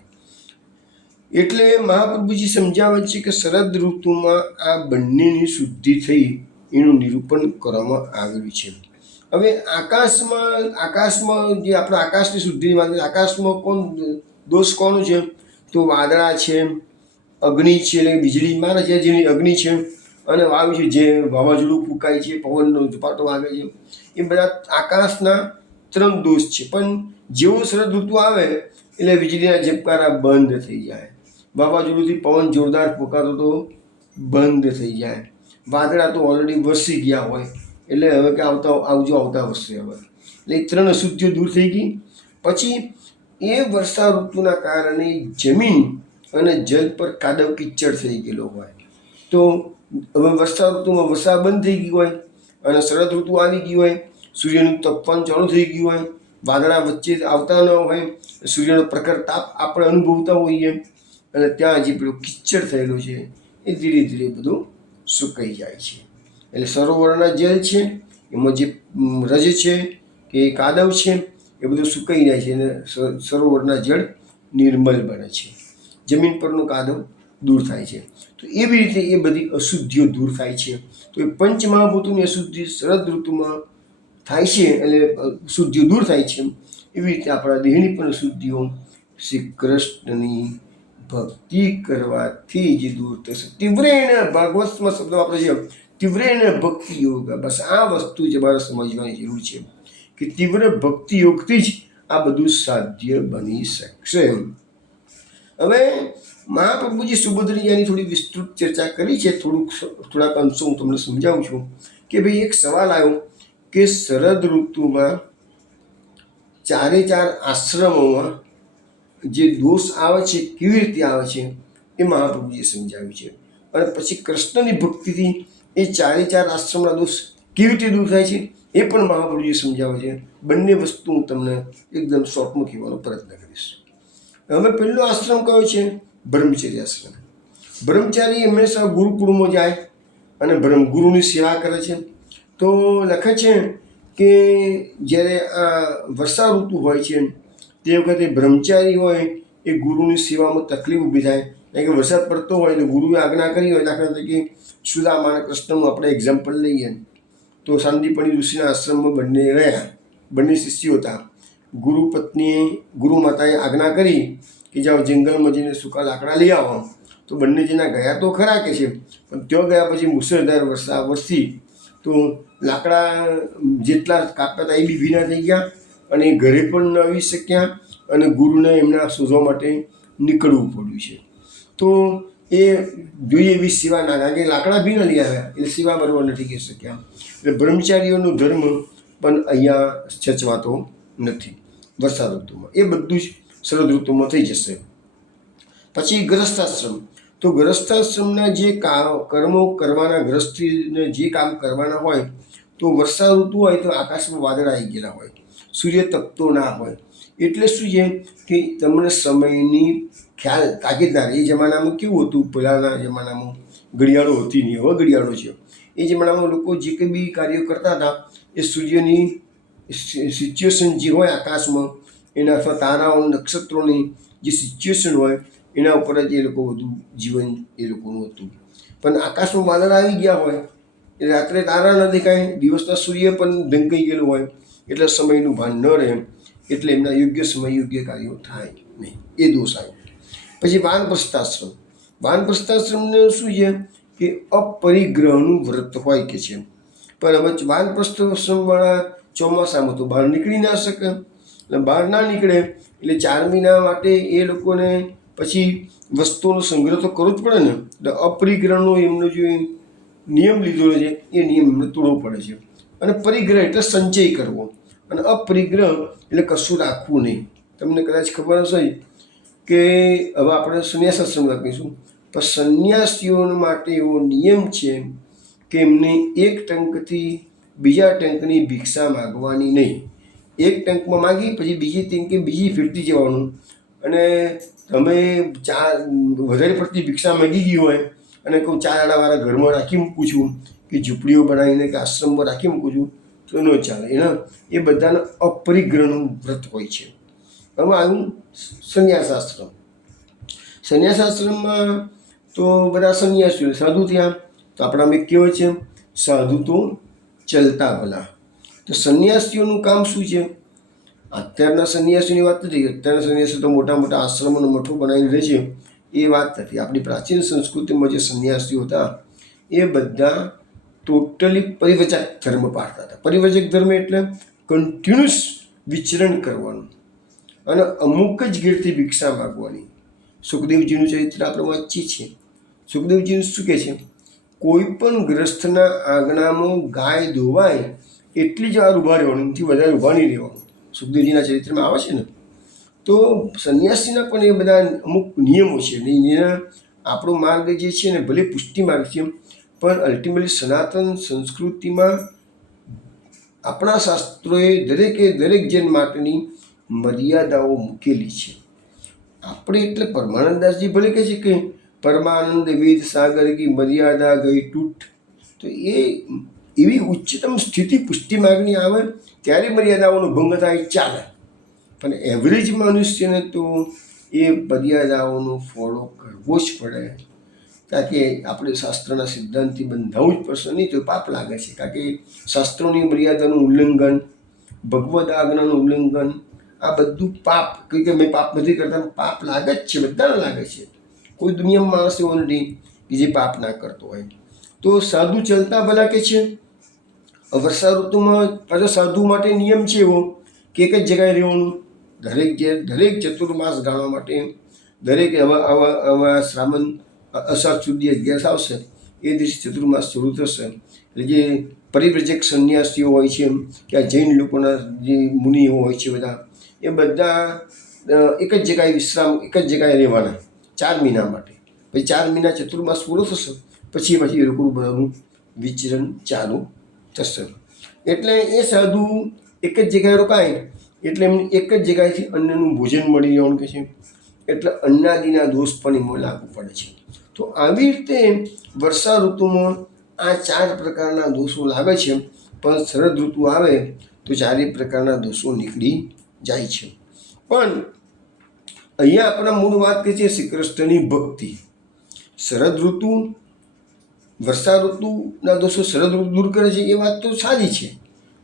એટલે મહાપ્રભુજી સમજાવે છે કે શરદ ઋતુમાં આ બંનેની શુદ્ધિ થઈ એનું નિરૂપણ કરવામાં આવેલું છે. હવે આકાશમાં જે આપણે આકાશની શુદ્ધિની વાત કરીએ, આકાશમાં દોષ કોનું છે તો વાદળા છે, અગ્નિ છે એટલે વીજળી મારે છે જેની અગ્નિ છે, અને વાયુ છે જે વાવાઝોડું ફૂંકાય છે, પવનનો ઝપાટો વાગે છે. એ બધા આકાશના 3 દોષ છે. પણ જેવો શરદ ઋતુ આવે એટલે વીજળીના ઝબકારા બંધ થઈ જાય, વાવાઝોડુંથી પવન જોરદાર ફૂંકાતો તો બંધ થઈ જાય, વાદળા તો ઓલરેડી વરસી ગયા હોય એટલે હવે કે આવતા વર્ષે હવે એટલે એ 3 અશુદ્ધિઓ દૂર થઈ ગઈ. પછી એ વર્ષા ઋતુના કારણે જમીન અને જલ પર કાદવ કિચડ થઈ ગયેલો હોય, તો હવે વર્ષા ઋતુમાં વરસાદ બંધ થઈ ગઈ હોય અને શરદ ઋતુ આવી ગઈ હોય, સૂર્યનું તપવાનું ચાલુ થઈ ગયું હોય, વાદળા વચ્ચે આવતા ન હોય, સૂર્યનો પ્રખર તાપ આપણે અનુભવતા હોઈએ અને ત્યાં જે પેલું કિચડ થયેલું છે એ ધીરે ધીરે બધું સુકાઈ જાય છે. એટલે સરોવરના જળ છે એમાં જે રજ છે કે કાદવ છે એ બધું સુકાઈ જાય છે અને સરોવરના જળ નિર્મલ બને છે, જમીન પરનું કાદવ દૂર થાય છે. તો એવી રીતે એ બધી અશુદ્ધિઓ દૂર થાય છે. તો એ પંચમહાભૂતોની અશુદ્ધિ શરદ ઋતુમાં થાય છે એટલે શુદ્ધિઓ દૂર થાય છે. એવી રીતે આપણા દેહની પણ શુદ્ધિઓ શ્રી કૃષ્ણની ભક્તિ કરવાથી જ દૂર થશે. તીવ્રેણ ભાગવતમાં શબ્દ આપણે છે તીવ્રેણ ભક્તિ યોગ. બસ આ વસ્તુ જ મારે સમજવાની જરૂર છે કે તીવ્ર ભક્તિ યોગથી જ આ બધું સાધ્ય બની શકશે. હવે મહાપ્રભુજી સુભદ્રજીની થોડી વિસ્તૃત ચર્ચા કરી છે. થોડાક અંશો હું તમને સમજાવું છું કે ભાઈ એક સવાલ આવ્યો કે શરદ ઋતુમાં 4 આશ્રમોમાં જે દોષ આવે છે કેવી રીતે આવે છે એ મહાપ્રભુજીએ સમજાવ્યું છે. અને પછી કૃષ્ણની ભક્તિથી એ 4 આશ્રમના દોષ કેવી રીતે દૂર થાય છે એ પણ મહાપ્રભુજીએ સમજાવે છે. બંને વસ્તુ હું તમને એકદમ શોર્ટમાં કહેવાનો પ્રયત્ન કરીશ. હવે પહેલો આશ્રમ કયો છે? બ્રહ્મચર્ય આશ્રમ. બ્રહ્મચારી હંમેશા ગુરુકુળમાં જાય અને ગુરુની સેવા કરે છે. તો લખે છે કે જ્યારે આ વર્ષા ઋતુ હોય છે તે વખતે બ્રહ્મચારી હોય એ ગુરુની સેવામાં તકલીફ ઊભી થાય. કારણ કે વરસાદ પડતો હોય તો ગુરુએ આજ્ઞા કરી હોય, દાખલા તરીકે સુદામા અને કૃષ્ણનું આપણે એક્ઝામ્પલ લઈએ તો સાંદીપની ઋષિના આશ્રમમાં બંને રહ્યા, બંને શિષ્યો હતા. ગુરુ પત્નીએ ગુરુ માતાએ આજ્ઞા કરી કે જાઓ જંગલમાં જઈને સૂકા લાકડા લઈ આવો. તો બંને જણા ગયા તો ખરા કે છે, પણ ત્યાં ગયા પછી મુસળધાર વરસી તો લાકડા જેટલા કાપ્યા હતા એ બી ભીના થઈ ગયા અને ઘરે પણ ન આવી શક્યા અને ગુરુને એમના શોધવા માટે નીકળવું પડ્યું છે. તો એ જોઈએ એવી સેવા ના, કારણ કે લાકડા ભી ન લઈ આવ્યા એટલે સેવા બરાબર નથી કરી શક્યા. એટલે બ્રહ્મચારીઓનો ધર્મ પણ અહીંયા સચવાતો નથી વર્ષા ઋતુમાં. એ બધું જ શરદ ઋતુમાં થઈ જશે. પછી ગ્રસ્તાશ્રમ. તો ગ્રસ્તાશ્રમના જે કર્મો કરવાના, ગ્રસ્તીને જે કામ કરવાના હોય તો વર્ષા ઋતુ હોય તો આકાશમાં વાદળા આવી ગયેલા હોય, સૂર્ય તપતો ના હોય. એટલે શું છે કે તમને સમયની ખ્યાલ તાકીદદાર. એ જમાનામાં કેવું હતું, પહેલાંના જમાનામાં ઘડિયાળો હતી નહીં, હવે ઘડિયાળો છે. એ જમાનામાં લોકો જે કંઈ બી કાર્યો કરતા હતા એ સૂર્યની સિચ્યુએશન જે હોય આકાશમાં એના અથવા તારાઓ નક્ષત્રોની જે સિચ્યુએશન હોય એના ઉપર જ એ લોકો બધું જીવન એ લોકોનું હતું. પણ આકાશમાં વાદળ આવી ગયા હોય એટલે રાત્રે તારા ન દેખાય, દિવસના સૂર્ય પણ ઢંકાઈ ગયેલું હોય એટલે સમયનું ભાન ન રહે, એટલે એમના યોગ્ય સમય યોગ્ય કાર્યો થાય નહીં, એ દોષ આવ્યો. પછી વાનપ્રસ્થાશ્રમ. વાનપ્રસ્થાશ્રમને શું છે કે અપરિગ્રહનું વ્રત હોય કે છે. પણ હવે વાનપ્રસ્થાશ્રમવાળા ચોમાસામાં તો બહાર નીકળી ના શકે, એટલે બહાર ના નીકળે એટલે 4 મહિના માટે એ લોકોને પછી વસ્તુઓનો સંગ્રહ તો કરવો જ પડે ને. એટલે અપરિગ્રહનો એમનો જે નિયમ લીધેલો છે એ નિયમ એમને તોડવો પડે છે. અને પરિગ્રહ એટલે સંચય કરવો અને અપરિગ્રહ એટલે કશું રાખવું નહીં. તમને કદાચ ખબર હશે કે હવે આપણે સંન્યાસાશ્રમ રાખીશું, પણ સંન્યાસીઓ માટે એવો નિયમ છે કે એમને 1 ટંકથી બીજા ટંકની ભિક્ષા માગવાની નહીં. 1 ટંકમાં માગી પછી બીજી ટંકે બીજી ફેરતી જવાનું. અને તમે વધારે પડતી ભિક્ષા માગી ગઈ હોય અને કહું 4 આડાવાળા ઘરમાં રાખી મૂકું છું કે ઝૂંપડીઓ બનાવીને કે આશ્રમમાં રાખી મૂકું છું તો ન ચાલે. એના એ બધાના અપરિગ્રહનું વ્રત હોય છે. હવે આવ્યું સંન્યાસાશ્રમ. સંન્યાસાશ્રમમાં તો બધા સંન્યાસીઓ સાધુ થયા. તો આપણામાં કહેવાય છે સાધુ તો ચલતા ભલા. તો સંન્યાસીઓનું કામ શું છે? અત્યારના સંન્યાસીઓની વાત નથી. અત્યારના સંન્યાસીઓ તો મોટા મોટા આશ્રમોનો મઠો બનાવીને રહે છે, એ વાત નથી. આપણી પ્રાચીન સંસ્કૃતિમાં જે સંન્યાસીઓ હતા એ બધા ટોટલી પરિવચક ધર્મ પાળતા હતા. પરિવચક ધર્મ એટલે કન્ટિન્યુઅસ વિચરણ કરવાનું અને અમુક જ ગીરથી ભિક્ષા માગવાની. સુખદેવજીનું ચરિત્ર આપણે વાંચીએ છીએ. સુખદેવજીનું શું કહે છે? કોઈ પણ ગ્રસ્થના આંગણામાં ગાય ધોવાય એટલી જ વાર ઊભા રહેવાનું, એનાથી વધારે ઊભા નહીં રહેવાનું. સુખદેવજીના ચરિત્રમાં આવે છે ને. તો સંન્યાસીના પણ એ બધા અમુક નિયમો છે ને એના આપણો માર્ગ જે છે ને ભલે પુષ્ટિ માર્ગ છે પણ અલ્ટિમેટલી સનાતન સંસ્કૃતિમાં આપણા શાસ્ત્રોએ દરેક જન માટેની મર્યાદાઓ મૂકેલી છે. આપણે એટલે પરમાનંદદાસજી ભલે કહે છે કે પરમાનંદ વેદ સાગર કી મર્યાદા ગઈ તૂટ, તો એ એવી ઉચ્ચતમ સ્થિતિ પુષ્ટિ માર્ગની આવે ત્યારે મર્યાદાઓનો ભંગ થાય ચાલે, પણ એવરેજ મનુષ્યને તો એ મર્યાદાઓનો ફોલો કરવો જ પડે. કારણ કે આપણે શાસ્ત્રના સિદ્ધાંતથી બંધાવું જ પડશે, નહીં તો પાપ લાગે છે. કારણ કે શાસ્ત્રોની મર્યાદાનું ઉલ્લંઘન, ભગવદ આજ્ઞાનું ઉલ્લંઘન, આ બધું પાપ. કે મેં પાપ નથી કરતા, પાપ લાગે જ છે, બધાને લાગે છે. કોઈ દુનિયામાં માણસ એવો નથી કે જે પાપ ના કરતો હોય. તો સાધુ ચલતા ભલા કે છે. વર્ષા ઋતુમાં પાછો સાધુ માટે નિયમ છે એવો કે એક જ જગ્યાએ રહેવાનું. દરેક ચતુર્માસ ગાળવા માટે દરેક આવા શ્રાવણ અષાઢ સુધી 11 આવશે એ દિવસે ચતુર્માસ શરૂ થશે. એટલે જે પરિવ્રજક સંન્યાસીઓ હોય છે કે આ જૈન લોકોના જે મુનિઓ હોય છે એ બધા એક જ જગ્યાએ વિશ્રામ, એક જ જગ્યાએ રહેવાના 4 મહિના માટે. પછી 4 મહિના ચતુર્માસ પૂરો થશે પછી એ લોકોનું બધાનું વિચરણ ચાલુ થશે. એટલે એ સાધુ એક જ જગ્યાએ રોકાય એટલે એમને એક જ જગ્યાએથી અન્નનું ભોજન મળી રહેવાનું કહે છે. એટલે અન્નાદિના દોષ પણ એમાં લાગુ પડે છે. તો આવી રીતે વર્ષા ઋતુમાં આ 4 પ્રકારના દોષો લાગે છે, પણ શરદ ઋતુ આવે તો 4 પ્રકારના દોષો નીકળી જાય છે. પણ અહીંયા આપણા મૂળ વાત કહે છે શ્રી કૃષ્ણની ભક્તિ. શરદ ઋતુ, વર્ષા ઋતુના દોષો શરદ ઋતુ દૂર કરે છે એ વાત તો સારી છે,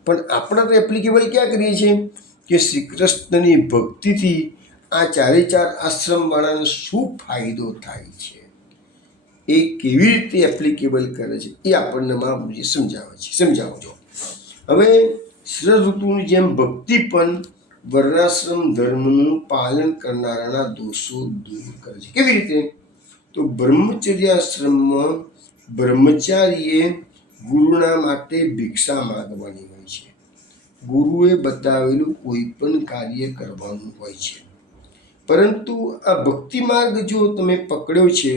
પણ આપણે તો એપ્લિકેબલ ક્યાં કરીએ છીએ કે શ્રી કૃષ્ણની ભક્તિથી આ 4 આશ્રમવાળાને શું ફાયદો થાય છે, એ કેવી રીતે એપ્લિકેબલ કરે છે એ આપણને મહાપ્રભુજી સમજાવજો. હવે શરદ ઋતુની જેમ ભક્તિ પણ વર્ણાશ્રમ ધર્મનું પાલન કરનારાના દોષો દૂર કરે છે. કેવી રીતે? તો બ્રહ્મચર્યાશ્રમમાં બ્રહ્મચારીએ ગુરુના માટે ભિક્ષા માગવાની હોય છે. ગુરુએ બતાવેલું કોઈ પણ કાર્ય કરવાનું હોય છે. પરંતુ આ ભક્તિ માર્ગ જો તમે પકડ્યો છે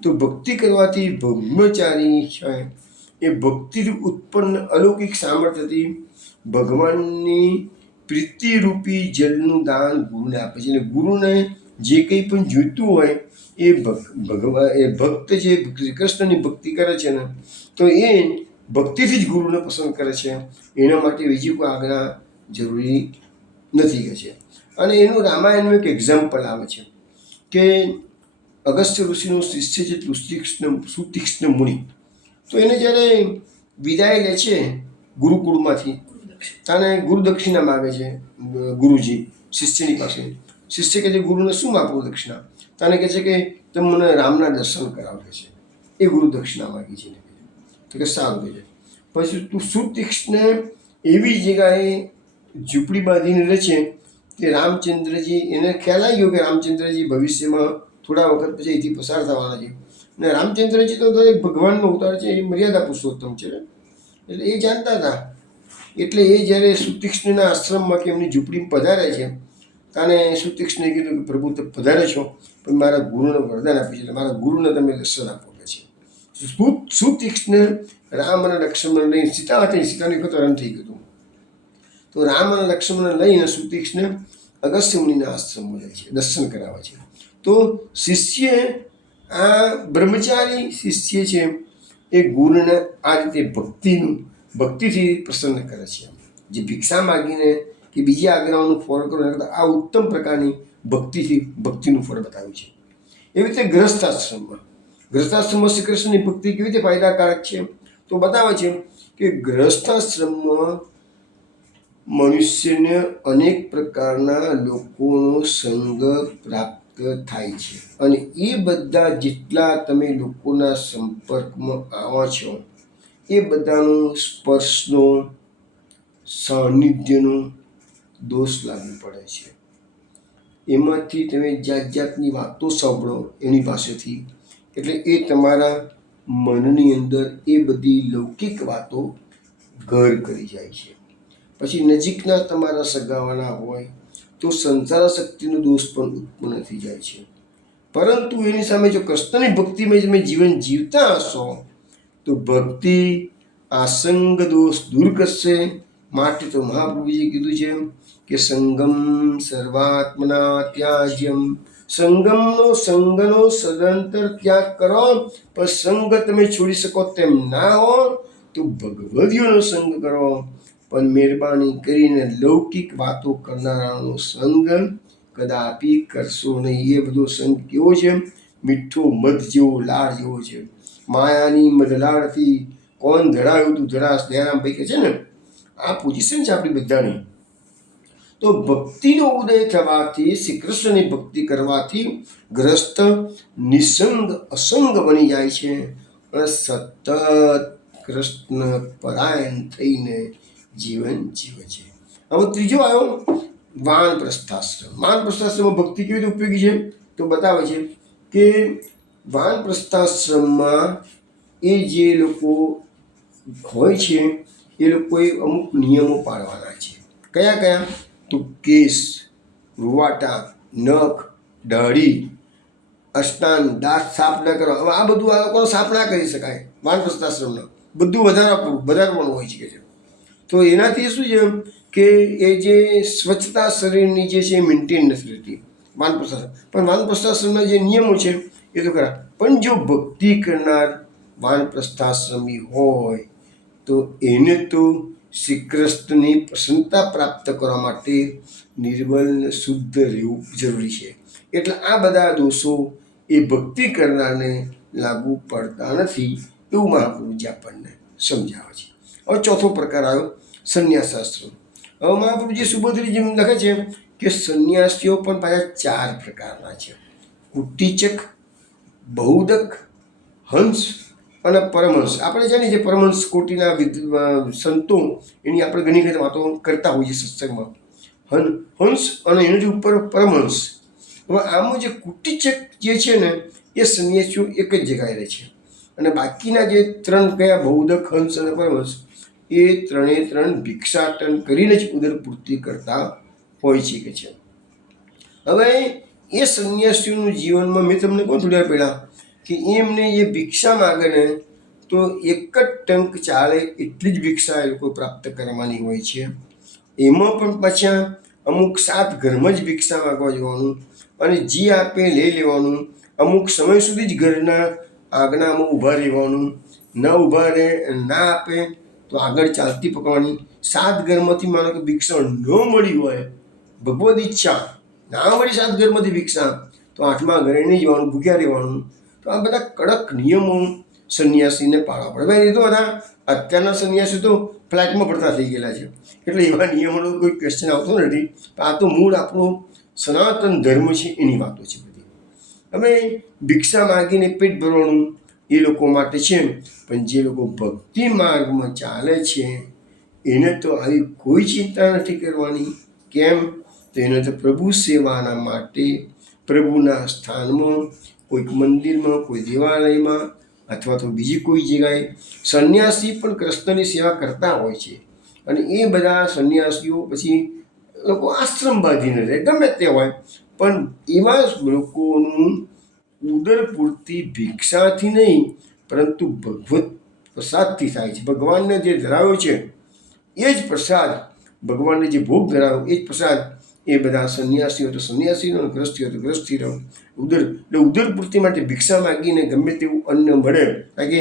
તો ભક્તિ કરવાથી બ્રહ્મચારી છે એ ભક્તિથી ઉત્પન્ન અલૌકિક સામર્થ્યથી ભગવાનની પ્રીતિરૂપી જલનું દાન ગુરુને આપે છે. અને ગુરુને જે કંઈ પણ જોઈતું હોય એ ભક્ત જે શ્રી કૃષ્ણની ભક્તિ કરે છે ને તો એ ભક્તિથી જ ગુરુને પસંદ કરે છે. એના માટે બીજી કોઈ આજ્ઞા જરૂરી નથી કહે છે. અને એનું રામાયણનું એક એક્ઝામ્પલ આવે છે કે અગસ્ત્ય ઋષિનો શિષ્ય છે સુતીક્ષ્ણ મુનિ. તો એને જ્યારે વિદાય લે છે ગુરુકુળમાંથી, તાને ગુરુ દક્ષિણા માગે છે ગુરુજી શિષ્યની પાસે. શિષ્ય કહે છે ગુરુને શું આપવું દક્ષિણા? તાને કહે છે કે તમે મને રામના દર્શન કરાવે છે, એ ગુરુ દક્ષિણા માગી છે. તો કે સારું કહે છે. પછી તું સુતીક્ષ્ણ એવી જગ્યાએ ઝૂંપડી બાંધીને રહે છે કે રામચંદ્રજી, એને ખ્યાલ આવી ગયો કે રામચંદ્રજી ભવિષ્યમાં થોડા વખત પછી અહીંથી પસાર થવાના છે. અને રામચંદ્રજી તો દરેક ભગવાનનો અવતાર છે, એ મર્યાદા પુરુષોત્તમ છે, એટલે એ જાણતા હતા. એટલે એ જ્યારે સુતીક્ષ્ણના આશ્રમમાં કે એમની ઝૂંપડીમાં પધારે છે તાને સુતીક્ષ્ણે કીધું કે પ્રભુ તો પધારે છો પણ મારા ગુરુને વરદાન આપ્યું છે, એટલે મારા ગુરુને તમે દર્શન આપો કે છે. સુતીક્ષ્ણ રામ અને લક્ષ્મણ લઈને સીતા હતી, સીતાની વખત રન થઈ ગયું. તો રામ અને લક્ષ્મણને લઈને સુતીક્ષ્ણ અગસ્ત્ય મુનિના આશ્રમમાં જાય છે, દર્શન કરાવે છે. તો શિષ્ય, આ બ્રહ્મચારી શિષ્ય છે એ ગુરુને આ રીતે ભક્તિથી પ્રસન્ન કરે છે. જે ભિક્ષા માગીને કે બીજી આજ્ઞાઓનું ફળ કરો એના કરતાં આ ઉત્તમ પ્રકારની ભક્તિનું ફળ બતાવ્યું છે. એવી રીતે ગૃહસ્થાશ્રમમાં શ્રી કૃષ્ણની ભક્તિ કેવી રીતે ફાયદાકારક છે તો બતાવે છે કે ગૃહસ્થાશ્રમમાં મનુષ્યને અનેક પ્રકારના લોકોનો સંગ પ્રાપ્ત થાય છે. અને એ બધા જેટલા તમે લોકોના સંપર્કમાં આવો છો એ બધાનો સ્પર્શનો, સાનિધ્યનો દોષ લાગુ પડે છે. એમાંથી તમે જાતની વાતો સાંભળો એની પાસેથી, એટલે એ તમારા મનની અંદર એ બધી લૌકિક વાતો ઘર કરી જાય છે. પછી નજીકના તમારા સગાવાના હોય તો સંસાર શક્તિનો દોષ પણ ઉત્પન્ન થઈ જાય છે. પરંતુ એની સામે જો કૃષ્ણની ભક્તિમાં તમે જીવન જીવતા હશો તો ભક્તિ આસંગ દોષ દૂર કરશે. માટે તો મહાપ્રભુજીએ કીધું છે કે સંગમ સર્વાત્મના ત્યાજ્યમ, સંગનો સદંતર ત્યાગ કરો. પણ સંગ તમે છોડી શકો તેમ ના હો તો ભગવદીઓનો સંગ કરો. પણ મહેરબાની કરીને લૌકિક વાતો કરનારાનો સંગ કદાપી કરશો નહીં. એ બધો સંગ કેવો છે? મીઠો મધ જેવો, લાળ જેવો છે. માયાની મધલાળથી કોણ ધરાયું તું ધરાશ, દયારામભાઈ કહે છે ને, આ પોઝિશન છે આપણી બધાની. તો ભક્તિનો ઉદય થવાથી, શ્રી કૃષ્ણની ભક્તિ કરવાથી ગ્રસ્ત નિસંગ અસંગ બની જાય છે અને સતત કૃષ્ણ પરાયણ થઈને જીવન જીવે છે. હવે ત્રીજો આવ્યો વાનપ્રસ્થાશ્રમ. વાનપ્રસ્થાશ્રમમાં ભક્તિ કેવી રીતે ઉપયોગી છે તો બતાવે છે કે વાનપ્રસ્થાશ્રમમાં એ જે લોકો હોય છે એ લોકોએ અમુક નિયમો પાળવાના છે. કયા કયા? તો કેસ, રૂવાટા, નખ, દાઢી, અષ્ટાંગ, દાંત સાફ ન કરવા. હવે આ બધું આ લોકોને સાફ ના કરી શકાય વાનપ્રસ્થાશ્રમના. બધું વધારવાનું હોય છે. તો એનાથી શું છે કે એ જે સ્વચ્છતા શરીરની જે છે એ મેન્ટેન નથી રહેતી વાનપ્રસ્થાશ્રમ. પણ વાનપ્રસ્થાશ્રમના જે નિયમો છે એ તો ખરા. પણ જો ભક્તિ કરનાર વાનપ્રસ્થાશ્રમી હોય તો એને તો શ્રી કૃષ્ણની પ્રસન્નતા પ્રાપ્ત કરવા માટે નિર્મલ શુદ્ધ રહેવું જરૂરી છે. એટલે આ બધા દોષો એ ભક્તિ કરનારને લાગુ પડતા નથી એવું મહાપ્રભુજી આપણને સમજાવે છે. હવે ચોથો પ્રકાર આવ્યો સંન્યાસાશ્રમ. હવે મહાપ્રભુજી સુબોધરીજી લખે છે કે સંન્યાસીઓ પણ પાછા 4 પ્રકારના છે: કુટીચક, બહુદક, હંસ અને પરમહંસ. આપણે જાણીએ છીએ પરમહંસ કોટીના સંતો, એની આપણે ઘણી વખત વાતો કરતા હોઈએ સત્સંગમાં. હંસ અને એની ઉપર પરમહંસ. હવે આમાં જે કુટીચક જે છે ને એ સંન્યાસીઓ એક જ જગ્યાએ રહે છે અને બાકીના જે 3 કયા બહુદક, હંસ અને પરમહંસ એ 3 ભિક્ષાટન કરીને જ ઉદરપૂર્તિ કરતા હોય છે કે છે. હવે એ સંન્યાસીઓનું જીવનમાં મેં તમને કહું થોડી વાર પહેલાં કે એમને એ ભિક્ષા માગે ને તો એક જ ટંક ચાલે એટલી જ ભિક્ષા એ લોકો પ્રાપ્ત કરવાની હોય છે. એમાં પણ પાછા અમુક 7 ઘરમાં જ ભિક્ષા માગવા જવાનું અને જે આપે લઈ લેવાનું. અમુક સમય સુધી જ ઘરના આંગણામાં ઊભા રહેવાનું. ન ઊભા રહે, ના આપે તો આગળ ચાલતી પકડવાની. 7 ઘરમાંથી માનો કે ભિક્ષા ન મળી હોય, ભગવદ ઈચ્છા ના મળી 7 ઘરમાંથી ભિક્ષા, તો 8મા ઘરે નહીં જવાનું, ભૂખ્યા રહેવાનું. તો આ બધા કડક નિયમો સંન્યાસીને પાળવા પડે. ભાઈ એ તો બધા અત્યારના સંન્યાસી તો ફ્લાઇટમાં પડતા થઈ ગયેલા છે એટલે એવા નિયમોનો કોઈ ક્વેશ્ચન આવતો નથી. આ તો મૂળ આપણો સનાતન ધર્મ છે એની વાતો છે બધી. હવે ભિક્ષા માગીને પેટ ભરવાનું એ લોકો માટે છે, પણ જે લોકો ભક્તિ માર્ગમાં ચાલે છે એને તો આવી કોઈ ચિંતા નથી કરવાની. કેમ? તો એને તો પ્રભુ સેવાના માટે પ્રભુના સ્થાનમાં, કોઈક મંદિરમાં, કોઈ દેવાલયમાં અથવા તો બીજી કોઈ જગ્યાએ સંન્યાસી પણ કૃષ્ણની સેવા કરતા હોય છે. અને એ બધા સંન્યાસીઓ પછી લોકો આશ્રમ બાંધીને રહે, ગમે તે હોય, પણ એવા લોકોનું ઉદરપૂર્તિ ભિક્ષાથી નહીં પરંતુ ભગવત પ્રસાદથી થાય છે. ભગવાનને જે ધરાવ્યો છે એ જ પ્રસાદ, ભગવાનને જે ભોગ ધરાવ્યો એ જ પ્રસાદ એ બધા સંન્યાસીઓ તો સંન્યાસીનો, ગ્રસ્તીઓ તો ગ્રસ્તીનો. ઉદરપૂર્તિ માટે ભિક્ષા માગીને ગમે તેવું અન્ન મળે, કારણ કે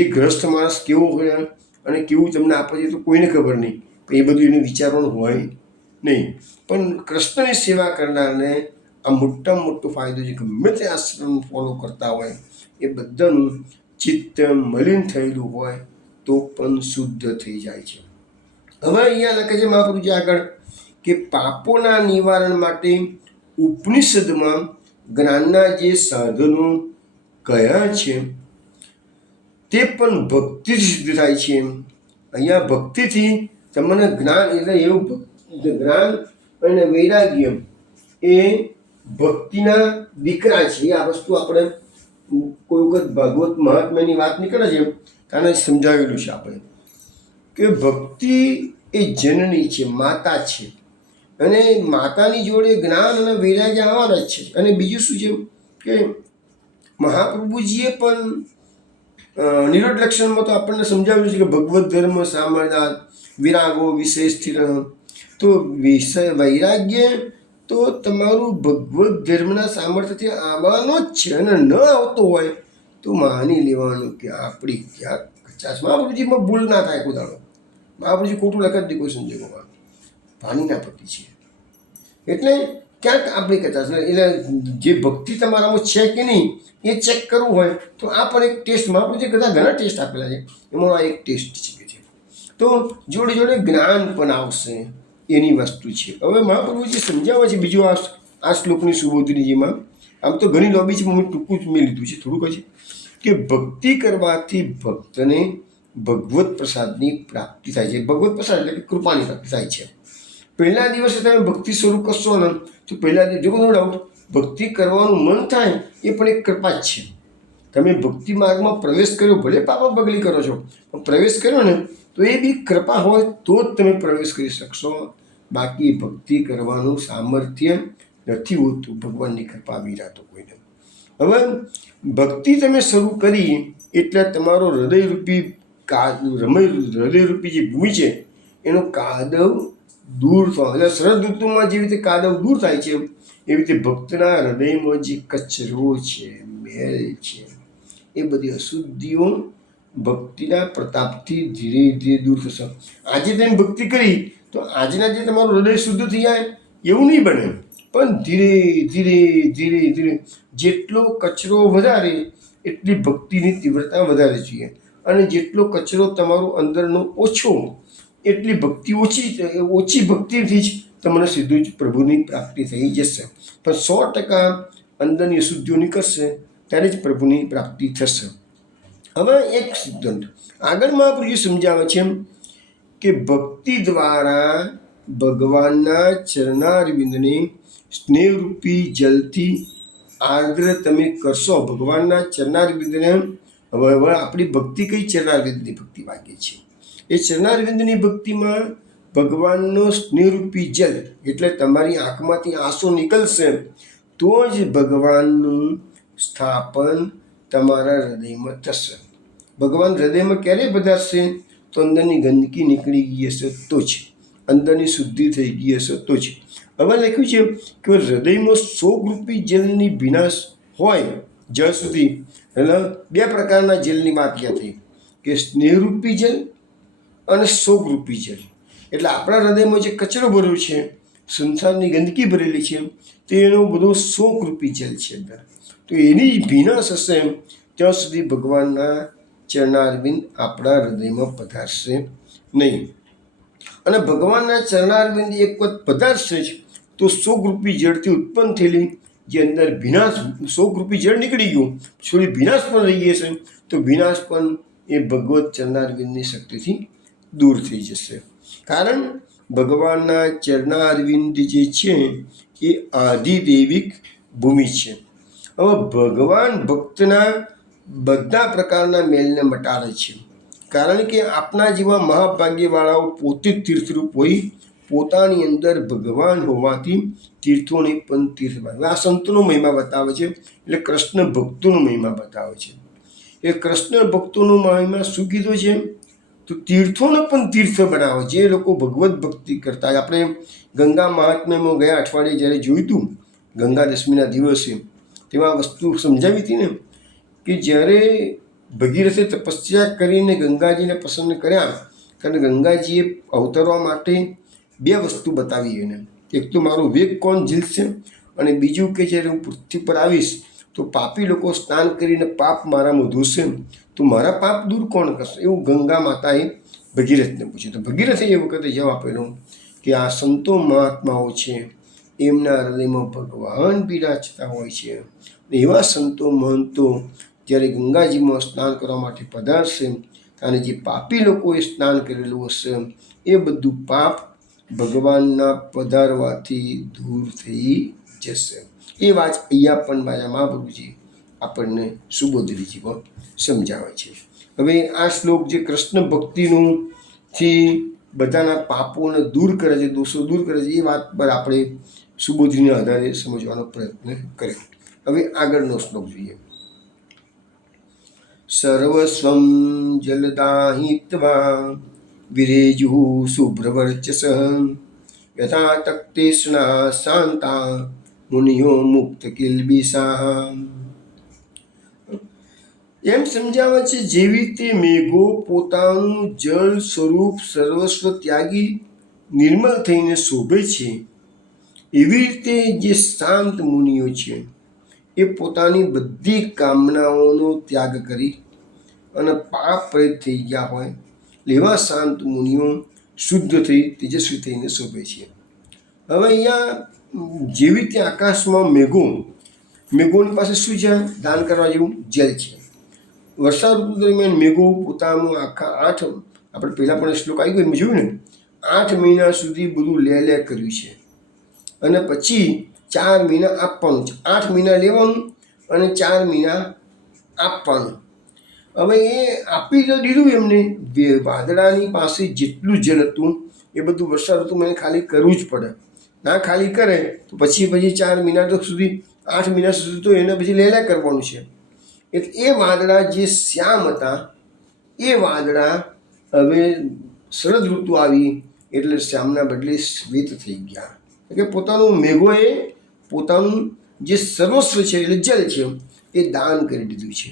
એ ગ્રસ્ત માણસ કેવો હોય અને કેવું તમને આપે છે તો કોઈને ખબર નહીં. પણ એ બધું એને વિચારવાનું હોય નહીં. પણ કૃષ્ણની સેવા કરનારને આ મોટામાં મોટો ફાયદો છે. ગમે તે આશ્રમ ફોલો કરતા હોય એ બધાનું ચિત્ત મલિન થયેલું હોય તો પણ શુદ્ધ થઈ જાય છે. હવે અહીંયા લખે છે મહાપ્રભુજી આગળ કે પાપોના નિવારણ માટે ઉપનિષદમાં જ્ઞાનના જે સાધનો કયા છે તે પણ ભક્તિથી સિદ્ધ થાય છે. અહીંયા ભક્તિથી તમને જ્ઞાન, એટલે એવું જ્ઞાન અને વૈરાગ્ય એ ભક્તિના દીકરા છે. આ વસ્તુ આપણે કોઈ વખત ભાગવત મહાત્મ્યની વાત નીકળે છે ત્યારે સમજાવેલું છે આપણે કે ભક્તિ એ જનની છે, માતા છે, અને માતાની જોડે જ્ઞાન અને વૈરાગ્ય આવવાના જ છે. અને બીજું શું છે કે મહાપ્રભુજીએ પણ નિરોધ લક્ષણમાં તો આપણને સમજાવ્યું છે કે ભગવત ધર્મ સામર્થ્યાત વિરાગો વિશેષ સ્થિર. તો વૈરાગ્ય તો તમારું ભગવત ધર્મના સામર્થ્યથી આવવાનો જ છે, અને ન આવતો હોય તો માની લેવાનું કે આપણી ક્યાંક કચાશ. મહાપ્રભુજીમાં ભૂલ ના થાય કોઈ દાડો. મહાપ્રભુજી ખોટું લખત નહીં કોઈ સંજોગોમાં, ભાનીના પતિ છે એટલે ક્યાંક આપણી કચાશ. એટલે જે ભક્તિ તમારામાં છે કે નહીં એ ચેક કરવું હોય તો આ પણ એક ટેસ્ટ. મહાપ્રભુજી ઘણા ટેસ્ટ આપેલા છે, એમાં આ એક ટેસ્ટ છે. તો જોડે જોડે જ્ઞાન પણ આવશે, એની વસ્તુ છે. હવે મહાપ્રભુજી સમજાવે છે બીજું આ શ્લોકની સુબોધનીજીમાં. આમ તો ઘણી લોબી છે, હું ટૂંકું જ મેં લીધું છે, થોડુંક છે કે ભક્તિ કરવાથી ભક્તને ભગવત પ્રસાદની પ્રાપ્તિ થાય છે. ભગવત પ્રસાદ એટલે કે કૃપાની પ્રાપ્તિ થાય છે. પહેલા દિવસે તમે ભક્તિ શરૂ કરશો ને તો પહેલા દિવસ જો નો ડાઉટ ભક્તિ કરવાનું મન થાય એ પણ એક કૃપા જ છે. તમે ભક્તિ માર્ગમાં પ્રવેશ કર્યો, ભલે પાપા બગલી કરો છો પણ પ્રવેશ કર્યો ને તો એ બી કૃપા હોય તો જ તમે પ્રવેશ કરી શકશો. બાકી ભક્તિ કરવાનું સામર્થ્ય નથી હોતું, ભગવાનની કૃપા વિના તો કોઈને. હવે ભક્તિ તમે શરૂ કરી એટલે તમારો હૃદયરૂપી હૃદયરૂપી જે ભૂમિ છે એનો કાદવ દૂર થવા. એટલે શરદ ઋતુમાં જેવી રીતે કાદવ દૂર થાય છે એવી રીતે ભક્તના હૃદયમાં જે કચરો છે, મેલ છે, એ બધી અશુદ્ધિઓ ભક્તિના પ્રતાપથી ધીરે ધીરે દૂર થશે. આજે તમે ભક્તિ કરી તો આજના જે તમારું હૃદય શુદ્ધ થઈ જાય એવું નહીં બને, પણ ધીરે ધીરે ધીરે ધીરે જેટલો કચરો વધારે એટલી ભક્તિની તીવ્રતા વધારે જોઈએ, અને જેટલો કચરો તમારો અંદરનો ઓછો એટલી ભક્તિ ઓછી ભક્તિથી જ તમને સીધું જ પ્રભુની પ્રાપ્તિ થઈ જશે. પણ 100% અંદરની અશુદ્ધિઓ નીકળશે ત્યારે જ પ્રભુની પ્રાપ્તિ થશે. હવે એક સિદ્ધાંત આગળ મહાપ્રભુ સમજાવે છે કે ભક્તિ દ્વારા ભગવાનના ચરણારવિંદને સ્નેહરૂપી જલથી આર્દ્ર તમે કરશો. ભગવાનના ચરણારવિંદને હવે આપણી ભક્તિ કઈ ચરણારવિંદની ભક્તિ વાગે છે? એ ચરણારવિંદની ભક્તિમાં ભગવાનનો સ્નેહરૂપી જલ એટલે તમારી આંખમાંથી આંસુ નીકળશે તો જ ભગવાનનું સ્થાપન તમારા હૃદયમાં થશે. ભગવાન હૃદયમાં ક્યારે પધારશે? તો અંદરની ગંદકી નીકળી ગઈ હશે તો જ, અંદરની શુદ્ધિ થઈ ગઈ હશે તો જ. હવે લખ્યું છે કે હૃદયમાં શોકરૂપી જલની ભીનાશ હોય જ્યાં સુધી, એટલે 2 પ્રકારના જલની વાત ક્યાં થઈ કે સ્નેહરૂપી જલ અને શોકરૂપી જલ. એટલે આપણા હૃદયમાં જે કચરો ભર્યો છે, સંસારની ગંદકી ભરેલી છે, તે એનો બધો શોકરૂપી જલ છે અંદર. તો એની ભીનાશ હશે ત્યાં સુધી ભગવાનના ચરણારવિંદ આપણા હૃદયમાં પધારશે નહીં. અને ભગવાનના ચરણારવિંદ એક વખત પધારશે જ તો શોકરૂપી જળથી ઉત્પન્ન થયેલી જે અંદર ભીનાશ, શોકરૂપી જળ નીકળી ગયું, થોડી ભીનાશ પણ રહી જશે તો ભીનાશ પણ એ ભગવત ચરણારવિંદની શક્તિથી દૂર થઈ જશે. કારણ ભગવાનના ચરણારવિંદ જે છે એ આધિદૈવિક ભૂમિ છે. હવે ભગવાન ભક્તના બધા પ્રકારના મેલને મટાડે છે, કારણ કે આપણા જેવા મહાભાગ્યવાળાઓ પોતે જ તીર્થરૂપ હોય, પોતાની અંદર ભગવાન હોવાથી તીર્થોને પણ તીર્થ બનાવે. આ સંતોનો મહિમા બતાવે છે, એટલે કૃષ્ણ ભક્તોનો મહિમા બતાવે છે. એ કૃષ્ણ ભક્તોનો મહિમા શું કીધો છે? તો તીર્થોને પણ તીર્થ બનાવે. જે લોકો ભગવત ભક્તિ કરતા હોય, આપણે ગંગા મહાત્મ્યમાં ગયા અઠવાડિયે જ્યારે જોયું હતું ગંગા દશમીના દિવસે, તેમાં વસ્તુ સમજાવી હતી ને કે જ્યારે ભગીરથે તપસ્યા કરીને ગંગાજીને પ્રસન્ન કર્યા, કારણ ગંગાજીએ અવતરવા માટે 2 વસ્તુ બતાવી એને. એક તો મારો વેગ કોણ ઝીલશે, અને બીજું કે જ્યારે હું પૃથ્વી પર આવીશ તો પાપી લોકો સ્નાન કરીને પાપ મારામાં ધોશે તો મારા પાપ દૂર કોણ કરશે? એવું ગંગા માતાએ ભગીરથને પૂછ્યું. તો ભગીરથે એ વખતે જવાબ આપેલો કે આ સંતો મહાત્માઓ છે, એમના હૃદયમાં ભગવાન બિરાજતા હોય છે. એવા સંતો મહંતો જ્યારે ગંગાજીમાં સ્નાન કરવા માટે પધારશે અને જે પાપી લોકોએ સ્નાન કરેલું હશે એ બધું પાપ ભગવાનના પધારવાથી દૂર થઈ જશે. એ વાત અહીંયા પણ મારા મહાપ્રભુજી આપણને સુબોધરીજીમાં સમજાવે છે. હવે આ શ્લોક જે કૃષ્ણ ભક્તિનું થી બધાના પાપોને દૂર કરે છે, દોષો દૂર કરે છે, એ વાત પર આપણે સુબોધીના આધારે સમજવાનો પ્રયત્ન કર્યો. હવે આગળનો શ્લોક જોઈએ. સર્વસ્વં જલદાહિત્વા વિરેજુ શુભ્રવર્ચસ યથા તક્તેષ્ણા શાંતા મુનિયો મુક્ત કિલ્બિષા. એમ સમજાવે છે જેવી રીતે મેઘો પોતાનું જળ સ્વરૂપ સર્વસ્વ ત્યાગી નિર્મળ થઈને શોભે છે, એવી રીતે જે શાંત મુનિઓ છે એ પોતાની બધી કામનાઓનો ત્યાગ કરી અને પાપ રહિત થઈ ગયા હોય એવા શાંત મુનિઓ શુદ્ધ થઈ તેજસ્વી થઈને શોભે છે. હવે અહીંયા જેવી રીતે આકાશમાં મેઘોની પાસે શું છે? દાન કરવા જેવું જલ છે. વર્ષા ઋતુ દરમિયાન મેઘો પોતાનું આખા 8, આપણે પહેલાં પણ શ્લોક આવી ગયો જોયું ને, 8 મહિના સુધી બધું લે કર્યું છે અને પછી 4 મહિના આપવાનું છે. 8 મહિના લેવાનું અને 4 મહિના આપવાનું. હવે એ આપી તો દીધું એમને. વાદળાની પાસે જેટલું જલ હતું એ બધું વર્ષા ઋતુમાં ખાલી કરવું જ પડે. ના ખાલી કરે તો પછી 4 મહિના તો સુધી, 8 મહિના સુધી તો એને પછી લે કરવાનું છે. એટલે એ વાદળા જે શ્યામ હતા એ વાદળા હવે શરદ ઋતુ આવી એટલે શ્યામના બદલે શ્વેત થઈ ગયા. એટલે પોતાનું મેઘોએ પોતાનું જે સર્વસ્વ છે એટલે જલ છે એ દાન કરી દીધું છે.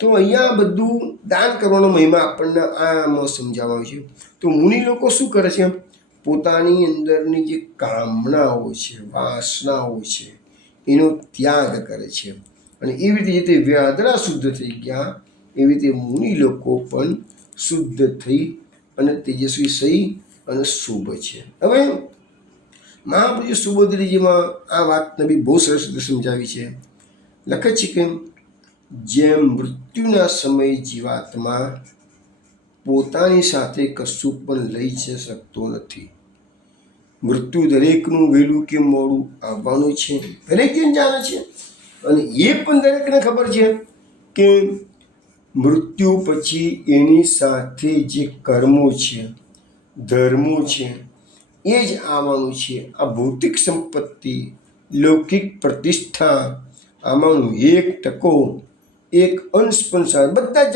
તો અહીંયા બધું દાન કરવાનો મહિમા આપણને આમાં સમજાવવામાં છે. તો મુનિ લોકો શું કરે છે? પોતાની અંદરની જે કામનાઓ છે, વાસનાઓ છે, એનો ત્યાગ કરે છે. અને એવી રીતે વાદળા શુદ્ધ થઈ ગયા એવી રીતે મુનિ લોકો પણ શુદ્ધ થઈ અને તેજસ્વી થઈ અને શોભે છે. હવે મહાપુરુષ સુબોધજીમાં આ વાતને બી બહુ સરસ રીતે સમજાવી છે. લખે છે કે જેમ મૃત્યુના સમયે જીવાત્મા પોતાની સાથે કશું પણ લઈ શકતો નથી. મૃત્યુ દરેકનું વહેલું કે મોડું આવવાનું છે, દરેક જણ જાણે છે. અને એ પણ દરેકને ખબર છે કે મૃત્યુ પછી એની સાથે જે કર્મો છે, ધર્મો છે, એ જ આવવાનું છે. આ ભૌતિક સંપત્તિ, લૌકિક પ્રતિષ્ઠા, આમાંનું 1% 1 અંશ પણ બધા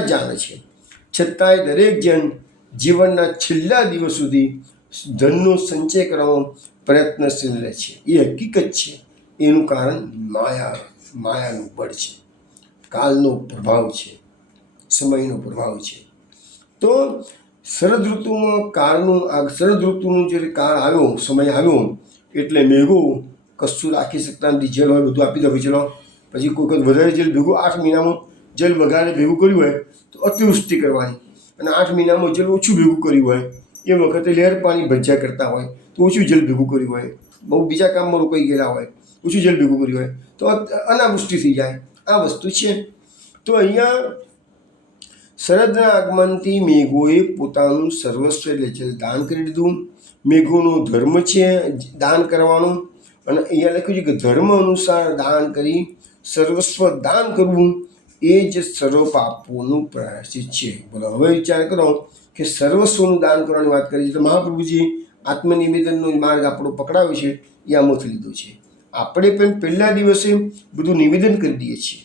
જ જાણે છે. છતાંય દરેક જણ જીવનના છેલ્લા દિવસ સુધી ધનનો સંચય કરવાનો પ્રયત્નશીલ રહે છે. એ હકીકત છે. એનું કારણ માયાનું બળ છે, કાળનો પ્રભાવ છે, સમયનો પ્રભાવ છે. તો શરદ ઋતુમાં શરદ ઋતુનો જે કાળ આવ્યો, સમય આવ્યો એટલે મેઘો કશું રાખી શકતા નથી. જલ હોય બધું આપી દો ચલો. પછી કોઈ વખત વધારે જલ ભેગું 8 મહિનામાં જલ વધારે ભેગું કર્યું હોય તો અતિવૃષ્ટિ કરવાની, અને 8 મહિનામાં જલ ઓછું ભેગું કર્યું હોય એ વખતે લહેર પાણી ભજ્યા કરતા હોય તો ઓછું જલ ભેગું કર્યું હોય, બહુ બીજા કામમાં રોકાઈ ગયેલા હોય, ઓછું જલ ભેગું કર્યું હોય તો અનાવૃષ્ટિ થઈ જાય. આ વસ્તુ છે. તો અહીંયા શરદના આગમનથી મેઘોએ પોતાનું સર્વસ્વ એટલે જલ દાન કરી દીધું. મેઘોનો ધર્મ છે દાન કરવાનો, અને અહીંયા લખ્યું છે કે ધર્મ અનુસાર દાન કરી સર્વસ્વ દાન કરવું એ જ સર્વ પાપોનું પ્રાયશ્ચિત છે. બોલો હવે વિચાર કરો કે સર્વસ્વનું દાન કરવાની વાત કરી છે તો મહાપ્રભુજી આત્મનિવેદનનો માર્ગ આપણો પકડાવ્યો છે એ આમાંથી લીધો છે. આપણે પણ પહેલા દિવસે બધું નિવેદન કરી દઈએ છીએ.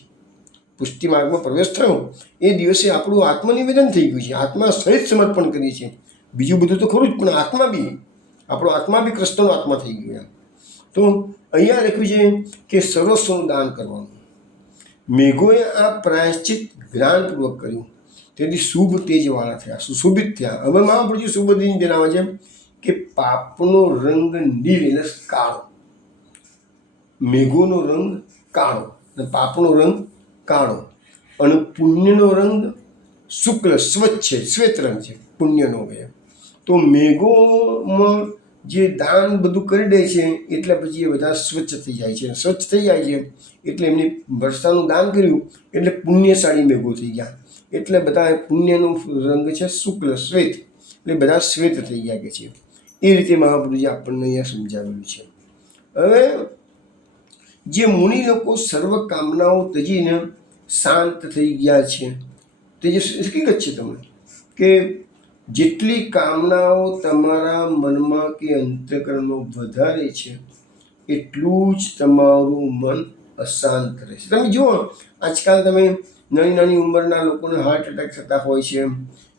પુષ્ટિ માર્ગમાં પ્રવેશ થયો એ દિવસે આપણું આત્મનિવેદન થઈ ગયું છે, આત્મા સહિત સમર્પણ કરીએ છીએ. બીજું બધું તો ખરું જ, પણ આપણો આત્મા બી કૃષ્ણનો આત્મા થઈ ગયો એમ. તો અહીંયા લખ્યું છે કે સર્વસ્વનું દાન કરવાનું. મેઘોએ આ પ્રાયશ્ચિત જ્ઞાનપૂર્વક કર્યું તેથી શુભ તેજવાળા થયા, સુશોભિત થયા. હવે મહાપ્રભુજી સુબોધજીને જણાવે છે કે પાપનો રંગ નીલ એટલે કાળો, મેઘોનો રંગ કાળો અને પાપનો રંગ કાળો, અને પુણ્યનો રંગ શુક્લ સ્વચ્છ છે, શ્વેત રંગ છે પુણ્યનો. તો મેઘોમાં જે દાન બધું કરી દે છે એટલે પછી એ બધા સ્વચ્છ થઈ જાય છે. સ્વચ્છ થઈ જાય છે એટલે એમને વર્ષાનું દાન કર્યું એટલે પુણ્યશાળી મેઘો થઈ ગયા. એટલે બધા પુણ્યનો રંગ છે શુક્લ શ્વેત, એટલે બધા શ્વેત થઈ ગયા કે છે. એ રીતે મહાપ્રભુજી આપણને અહીંયા સમજાવેલું છે. હવે જે મુનિ લોકો સર્વ કામનાઓ ત્યજીને શાંત થઈ ગયા છે તે જે હકીકત છે તમને કે જેટલી કામનાઓ તમારા મનમાં કે અંતઃકરણમાં વધારે છે એટલું જ તમારું મન અશાંત રહેશે. તમે જુઓ આજકાલ તમે નાની નાની ઉંમરના લોકોને હાર્ટ એટેક થતા હોય છે,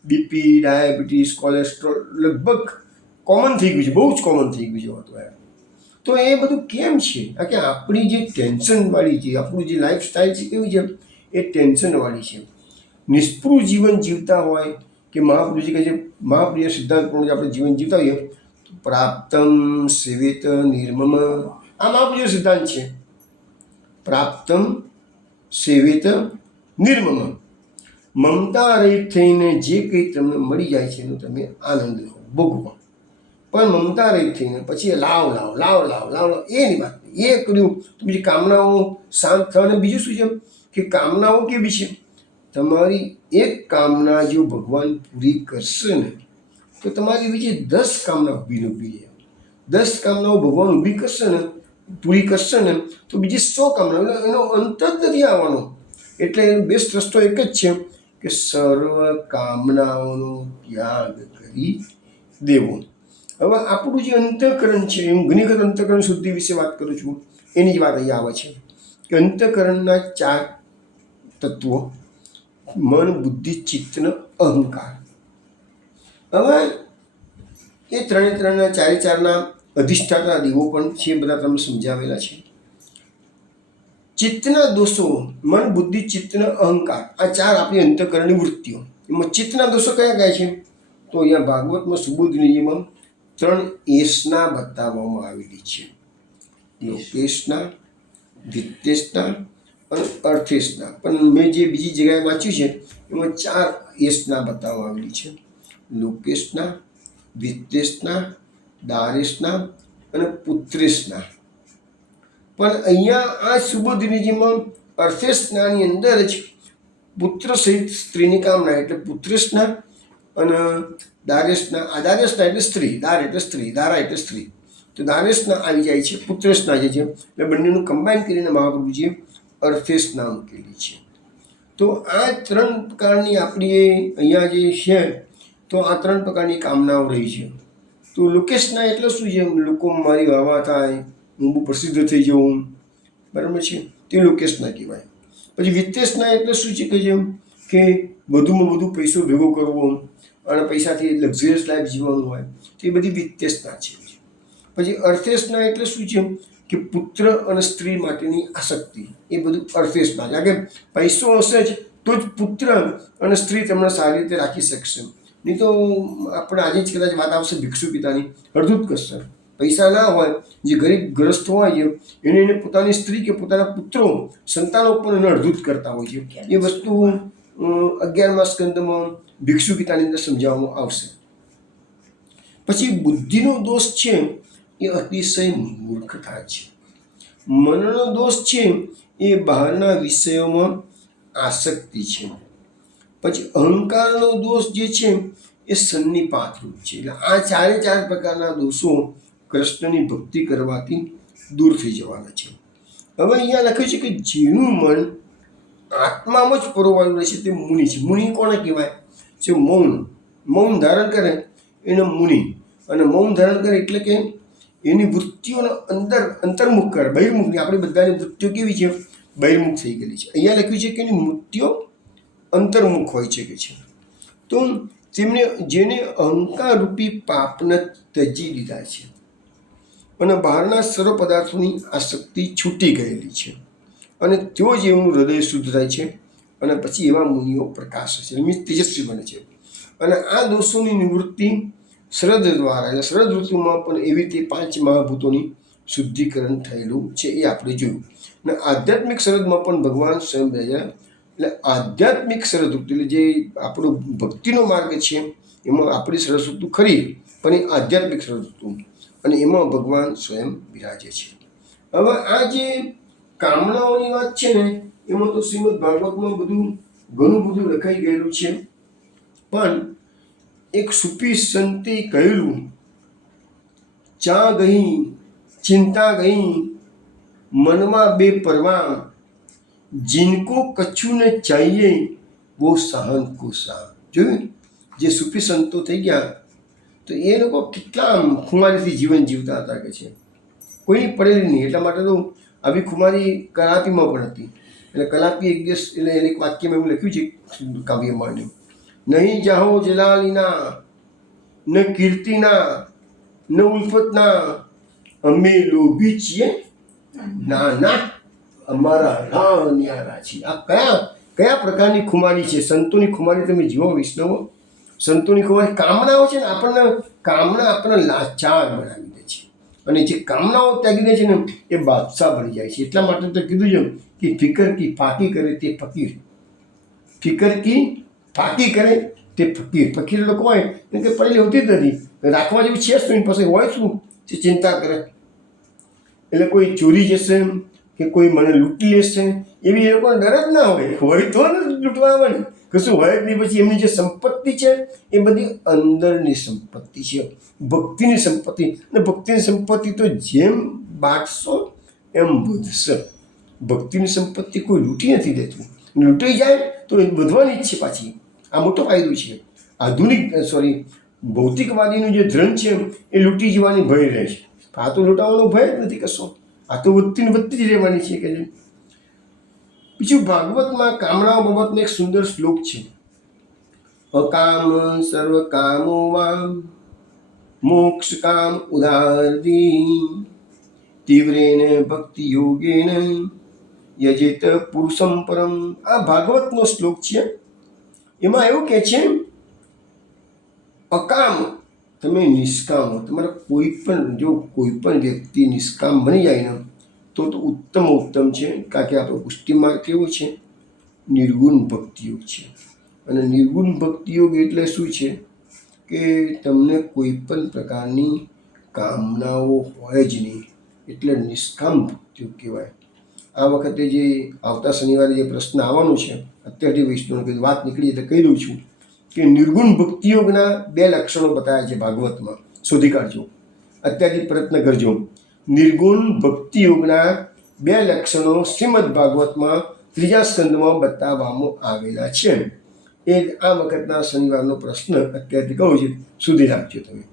બીપી, ડાયાબિટીસ, કોલેસ્ટ્રોલ લગભગ કોમન થઈ ગયું છે, બહુ જ કોમન થઈ ગયું છે હતું. તો એ બધું કેમ છે? આ કે આપણી જે ટેન્શનવાળી છે, આપણું જે લાઈફસ્ટાઈલ છે કેવી છે, એ ટેન્શનવાળી છે. નિષ્પૃહ જીવન જીવતા હોય કે મહાપુરુષજી કહે છે, મહાપ્રિય સિદ્ધાંત પ્રમાણે આપણે જીવન જીવતા હોઈએ તો પ્રાપ્તમ સેવેત નિર્મમ, આ મહાપ્રિય સિદ્ધાંત છે. પ્રાપ્તમ સેવેત નિર્મમ, મમતા રહિત થઈને જે કંઈ તમને મળી જાય છે એનો તમે આનંદ લો, ભોગવો. પણ મમતા રહિત થઈને પછી લાવ એ નહીં વાત. એ કર્યું તો બીજી કામનાઓ શાંત થવાને બીજું શું છે કે કામનાઓ કેવી છે, તમારી એક કામના જો ભગવાન પૂરી કરશે ને તો તમારી બીજી 10 કામના ઊભી રહે. 10 કામનાઓ ભગવાન ઊભી કરશે ને, પૂરી કરશે ને તો બીજી 100 કામના, એનો અંત જ નથી આવવાનો. એટલે એનો બેસ્ટ રસ્તો એક જ છે કે સર્વ કામનાઓનો ત્યાગ કરી દેવો. હવે આપણું જે અંતઃકરણ છે, હું ઘણી વખત અંતઃકરણ શુદ્ધિ વિશે વાત કરું છું, એની જ વાત અહીંયા આવે છે કે અંતઃકરણના 4 તત્વો: મન, બુદ્ધિ, ચિત્ત ને અહંકાર. હવે એ ત્રણેના 4 અધિષ્ઠાતા દેવો પણ છે, બધા તમને સમજાવેલા છે. ચિત્તના દોષો, મન, બુદ્ધિ, ચિત્ત ને અહંકાર, આ 4 આપણી અંતઃકરણની વૃત્તિઓ. એમાં ચિત્તના દોષો કયા છે? તો અહીંયા ભાગવતમાં સુબોધનીજીમાં 3 એસના બતાવવામાં આવેલી છે: લોકેશના, વિત્તેશના અને અર્થેશના. પણ મેં જે બીજી જગ્યાએ વાંચ્યું છે એમાં 4 એસના બતાવવામાં આવેલી છે: લોકેશના, વિત્તેશના, દારેશના અને પુત્રેશના. પણ અહીંયા આ સુબોધનીજીમાં અર્થેશનાની અંદર જ પુત્ર સહિત સ્ત્રીની કામના એટલે પુત્રેશના અને દારેશના. આ દારેશના એટલે સ્ત્રી, દાર એટલે સ્ત્રી, દારા એટલે સ્ત્રી. તો દારેશના આવી જાય છે, પુત્રેશના જે છે એટલે બંનેનું કમ્બાઈન કરીને મહાપ્રભુજીએ અર્થેશના મૂકેલી છે. તો આ 3 પ્રકારની આપણી અહીંયા જે છે, તો આ 3 પ્રકારની કામનાઓ રહી છે. તો લોકેશના એટલે શું છે? લોકો મારી વાહ થાય, હું બહુ પ્રસિદ્ધ થઈ જાઉં, બરાબર છે, તે લોકેશના કહેવાય. પછી વિત્તેશના એટલે શું છે કે વધુમાં વધુ પૈસો ભેગો કરવો અને પૈસાથી લક્ઝરિયસ લાઈફ જીવવાનું હોય, તો એ બધી વિત્તેશના છે. પછી અર્થેશના એટલે શું છે કે પુત્ર અને સ્ત્રી માટેની આસક્તિ, એ બધું અર્થેશના છે. કે પૈસો હશે જ તો જ પુત્ર અને સ્ત્રી તમને સારી રીતે રાખી શકશે, નહીં તો આપણે આજે જ કદાચ વાત આવશે ભિક્ષુ પિતાની, અડધું જ કરશે. પૈસા ના હોય, જે ગરીબ ગ્રસ્ત હોય છે એને પોતાની સ્ત્રી કે પોતાના પુત્રો, સંતાનો પણ એને અડધું જ કરતા હોય છે. એ વસ્તુ 11મા સ્કંદમાં ભિક્ષુ પિતાની અંદર સમજાવવામાં આવશે. પછી બુદ્ધિનો દોષ છે એ અતિશય મૂર્ખતા છે. મનનો દોષ છે એ બહારના વિષયોમાં આસક્તિ છે. પછી અહંકારનો દોષ જે છે એ સન્નિપાત રૂપ છે. એટલે આ 4 પ્રકારના દોષો કૃષ્ણની ભક્તિ કરવાથી દૂર થઈ જવાના છે. હવે અહીંયા લખ્યું છે કે જેનું મન આત્મામાં જ પરોવાયેલું રહેશે તે મુનિ છે. મુનિ કોને કહેવાય? જે મૌન ધારણ કરે એને મુનિ. અને મૌન ધારણ કરે એટલે કે એની વૃત્તિઓને અંતર્મુખ કરે, બહિર્મુખની. આપણી બધાની વૃત્તિઓ કેવી છે? બહિર્મુખ થઈ ગયેલી છે. અહીંયા લખ્યું છે કે એની વૃત્તિઓ અંતર્મુખ હોય છે કે છે. તો જેને અહંકાર રૂપી પાપને ત્યજી દીધા છે અને બહારના સર્વ પદાર્થોની આસક્તિ છૂટી ગયેલી છે, અને તેઓ જ એમનું હૃદય શુદ્ધ થાય છે અને પછી એવા મુનિઓ પ્રકાશ છે, તેજસ્વી બને છે. અને આ દોષોની નિવૃત્તિ શ્રદ્ધ દ્વારા, એટલે શ્રદ્ધ ઋતુમાં પણ એવી રીતે 5 મહાભૂતોની શુદ્ધિકરણ થયેલું છે, એ આપણે જોયું. અને આધ્યાત્મિક શ્રદ્ધમાં પણ ભગવાન સ્વયં રહ્યા. એટલે આધ્યાત્મિક શ્રદ્ધ ઋતુ એટલે જે આપણો ભક્તિનો માર્ગ છે એમાં આપણી શ્રદ્ધ ઋતુ ખરી, પણ એ આધ્યાત્મિક શ્રદ્ધ ઋતુ, અને એમાં ભગવાન સ્વયં બિરાજે છે. હવે આ જે કામનાઓની વાત છે ને, એમાં તો શ્રીમદ ભાગવતમાં ઘણું બધું લખાઈ ગયેલું છે. પણ એક સુફી સંતે કહેલું, ચા ગઈ ચિંતા ગઈ મનમાં બેપરવાહ, जिनको कछु न चाहिए वो सहन को साह. જોયું? જે સૂફી સંતો થઈ ગયા તો એ લોકો કેટલા આમ ખુમારીથી જીવન જીવતા હતા કે છે, કોઈની પડેલી નહીં. એટલા માટે તો આવી ખુમારી કલાપીમાં પણ હતી. એટલે કલાપી એક દિવસ એટલે એને એક વાક્યમાં એવું લખ્યું છે કાવ્યમાં, નહીં જાહો જલાલીના ન કીર્તિના ન ઉલ્ફતના, અમે લોભી છીએ ના અમારા રાહ ન્યારા છીએ. આ કયા પ્રકારની ખુમારી છે? સંતોની ખુમારી તમે જુઓ વૈષ્ણવો, સંતોની ખુમારી કામનાઓ છે ને, કામના આપણને લાચાર બનાવી દે છે, અને જે કામનાઓ ત્યાગી દે છે ને એ બાદશાહ બની જાય છે. એટલા માટે તો કીધું છે કે ફિકર કી ફાકી કરે તે ફકીર, ફિકર કી ફાકી કરે તે ફકીર. ફકીર લોકો હોય એમ કે પડેલી હોતી જ નથી, રાખવા જેવું છે શું એની પાસે, હોય શું જે ચિંતા કરે. એટલે કોઈ ચોરી જશે કે કોઈ મને લૂંટી લેશે એવી એ લોકોને ડર જ ના હોય તો લૂંટવા આવે ને, કશું હોય જ નહીં. પછી એમની જે સંપત્તિ છે એ બધી અંદરની સંપત્તિ છે, ભક્તિની સંપત્તિ. અને ભક્તિની સંપત્તિ તો જેમ બાંટશો એમ વધશે. ભક્તિની સંપત્તિ કોઈ લૂંટી નથી દેતું, લૂંટાઈ જાય તો એ વધવાની જ છે પાછી. આ મોટો ફાયદો છે. ભૌતિકવાદીનું જે ધન છે એ લૂંટી જવાની ભય રહે છે. આ તો લૂંટાવાનો ભય જ નથી કશો, આ તો વધતી જ રહેવાની છે કે જે. બીજું ભાગવતમાં કામનાઓ બાબતનો એક સુંદર શ્લોક છે, અકામ સર્વ કામો વામ મોક્ષ કામ ઉદારદી તીવ્રેન ભક્તિ યોગેન યજેત પુરુષમ પરમ. આ ભાગવતનો શ્લોક છે. એમાં એવું કહે છે, અકામ તમે નિષ્કામ હો. તમારે કોઈ પણ વ્યક્તિ નિષ્કામ બની જાય ને તો ઉત્તમ છે. કારણ કે આપણો પુષ્ટિમાર્ગ કેવો છે? નિર્ગુણ ભક્તિયોગ છે. અને નિર્ગુણ ભક્તિયોગ એટલે શું છે કે તમને કોઈ પણ પ્રકારની કામનાઓ હોય જ નહીં, એટલે નિષ્કામ ભક્તિયોગ કહેવાય. આ વખતે જે આવતા શનિવારે જે પ્રશ્ન આવવાનો છે, અત્યારથી વૈષ્ણવની વાત નીકળી એટલે કહી દઉં છું કે નિર્ગુણ ભક્તિયોગના 2 લક્ષણો બતાવ્યા છે ભાગવતમાં. શોધી કાઢજો, અત્યારથી પ્રયત્ન કરજો. નિર્ગુણ ભક્તિયોગના 2 લક્ષણો શ્રીમદ ભાગવતમાં 3જા સ્કંદમાં બતાવવામાં આવેલા છે. એ આ વખતના શનિવારનો પ્રશ્ન અત્યારથી કહું છું, શોધી રાખજો તમે.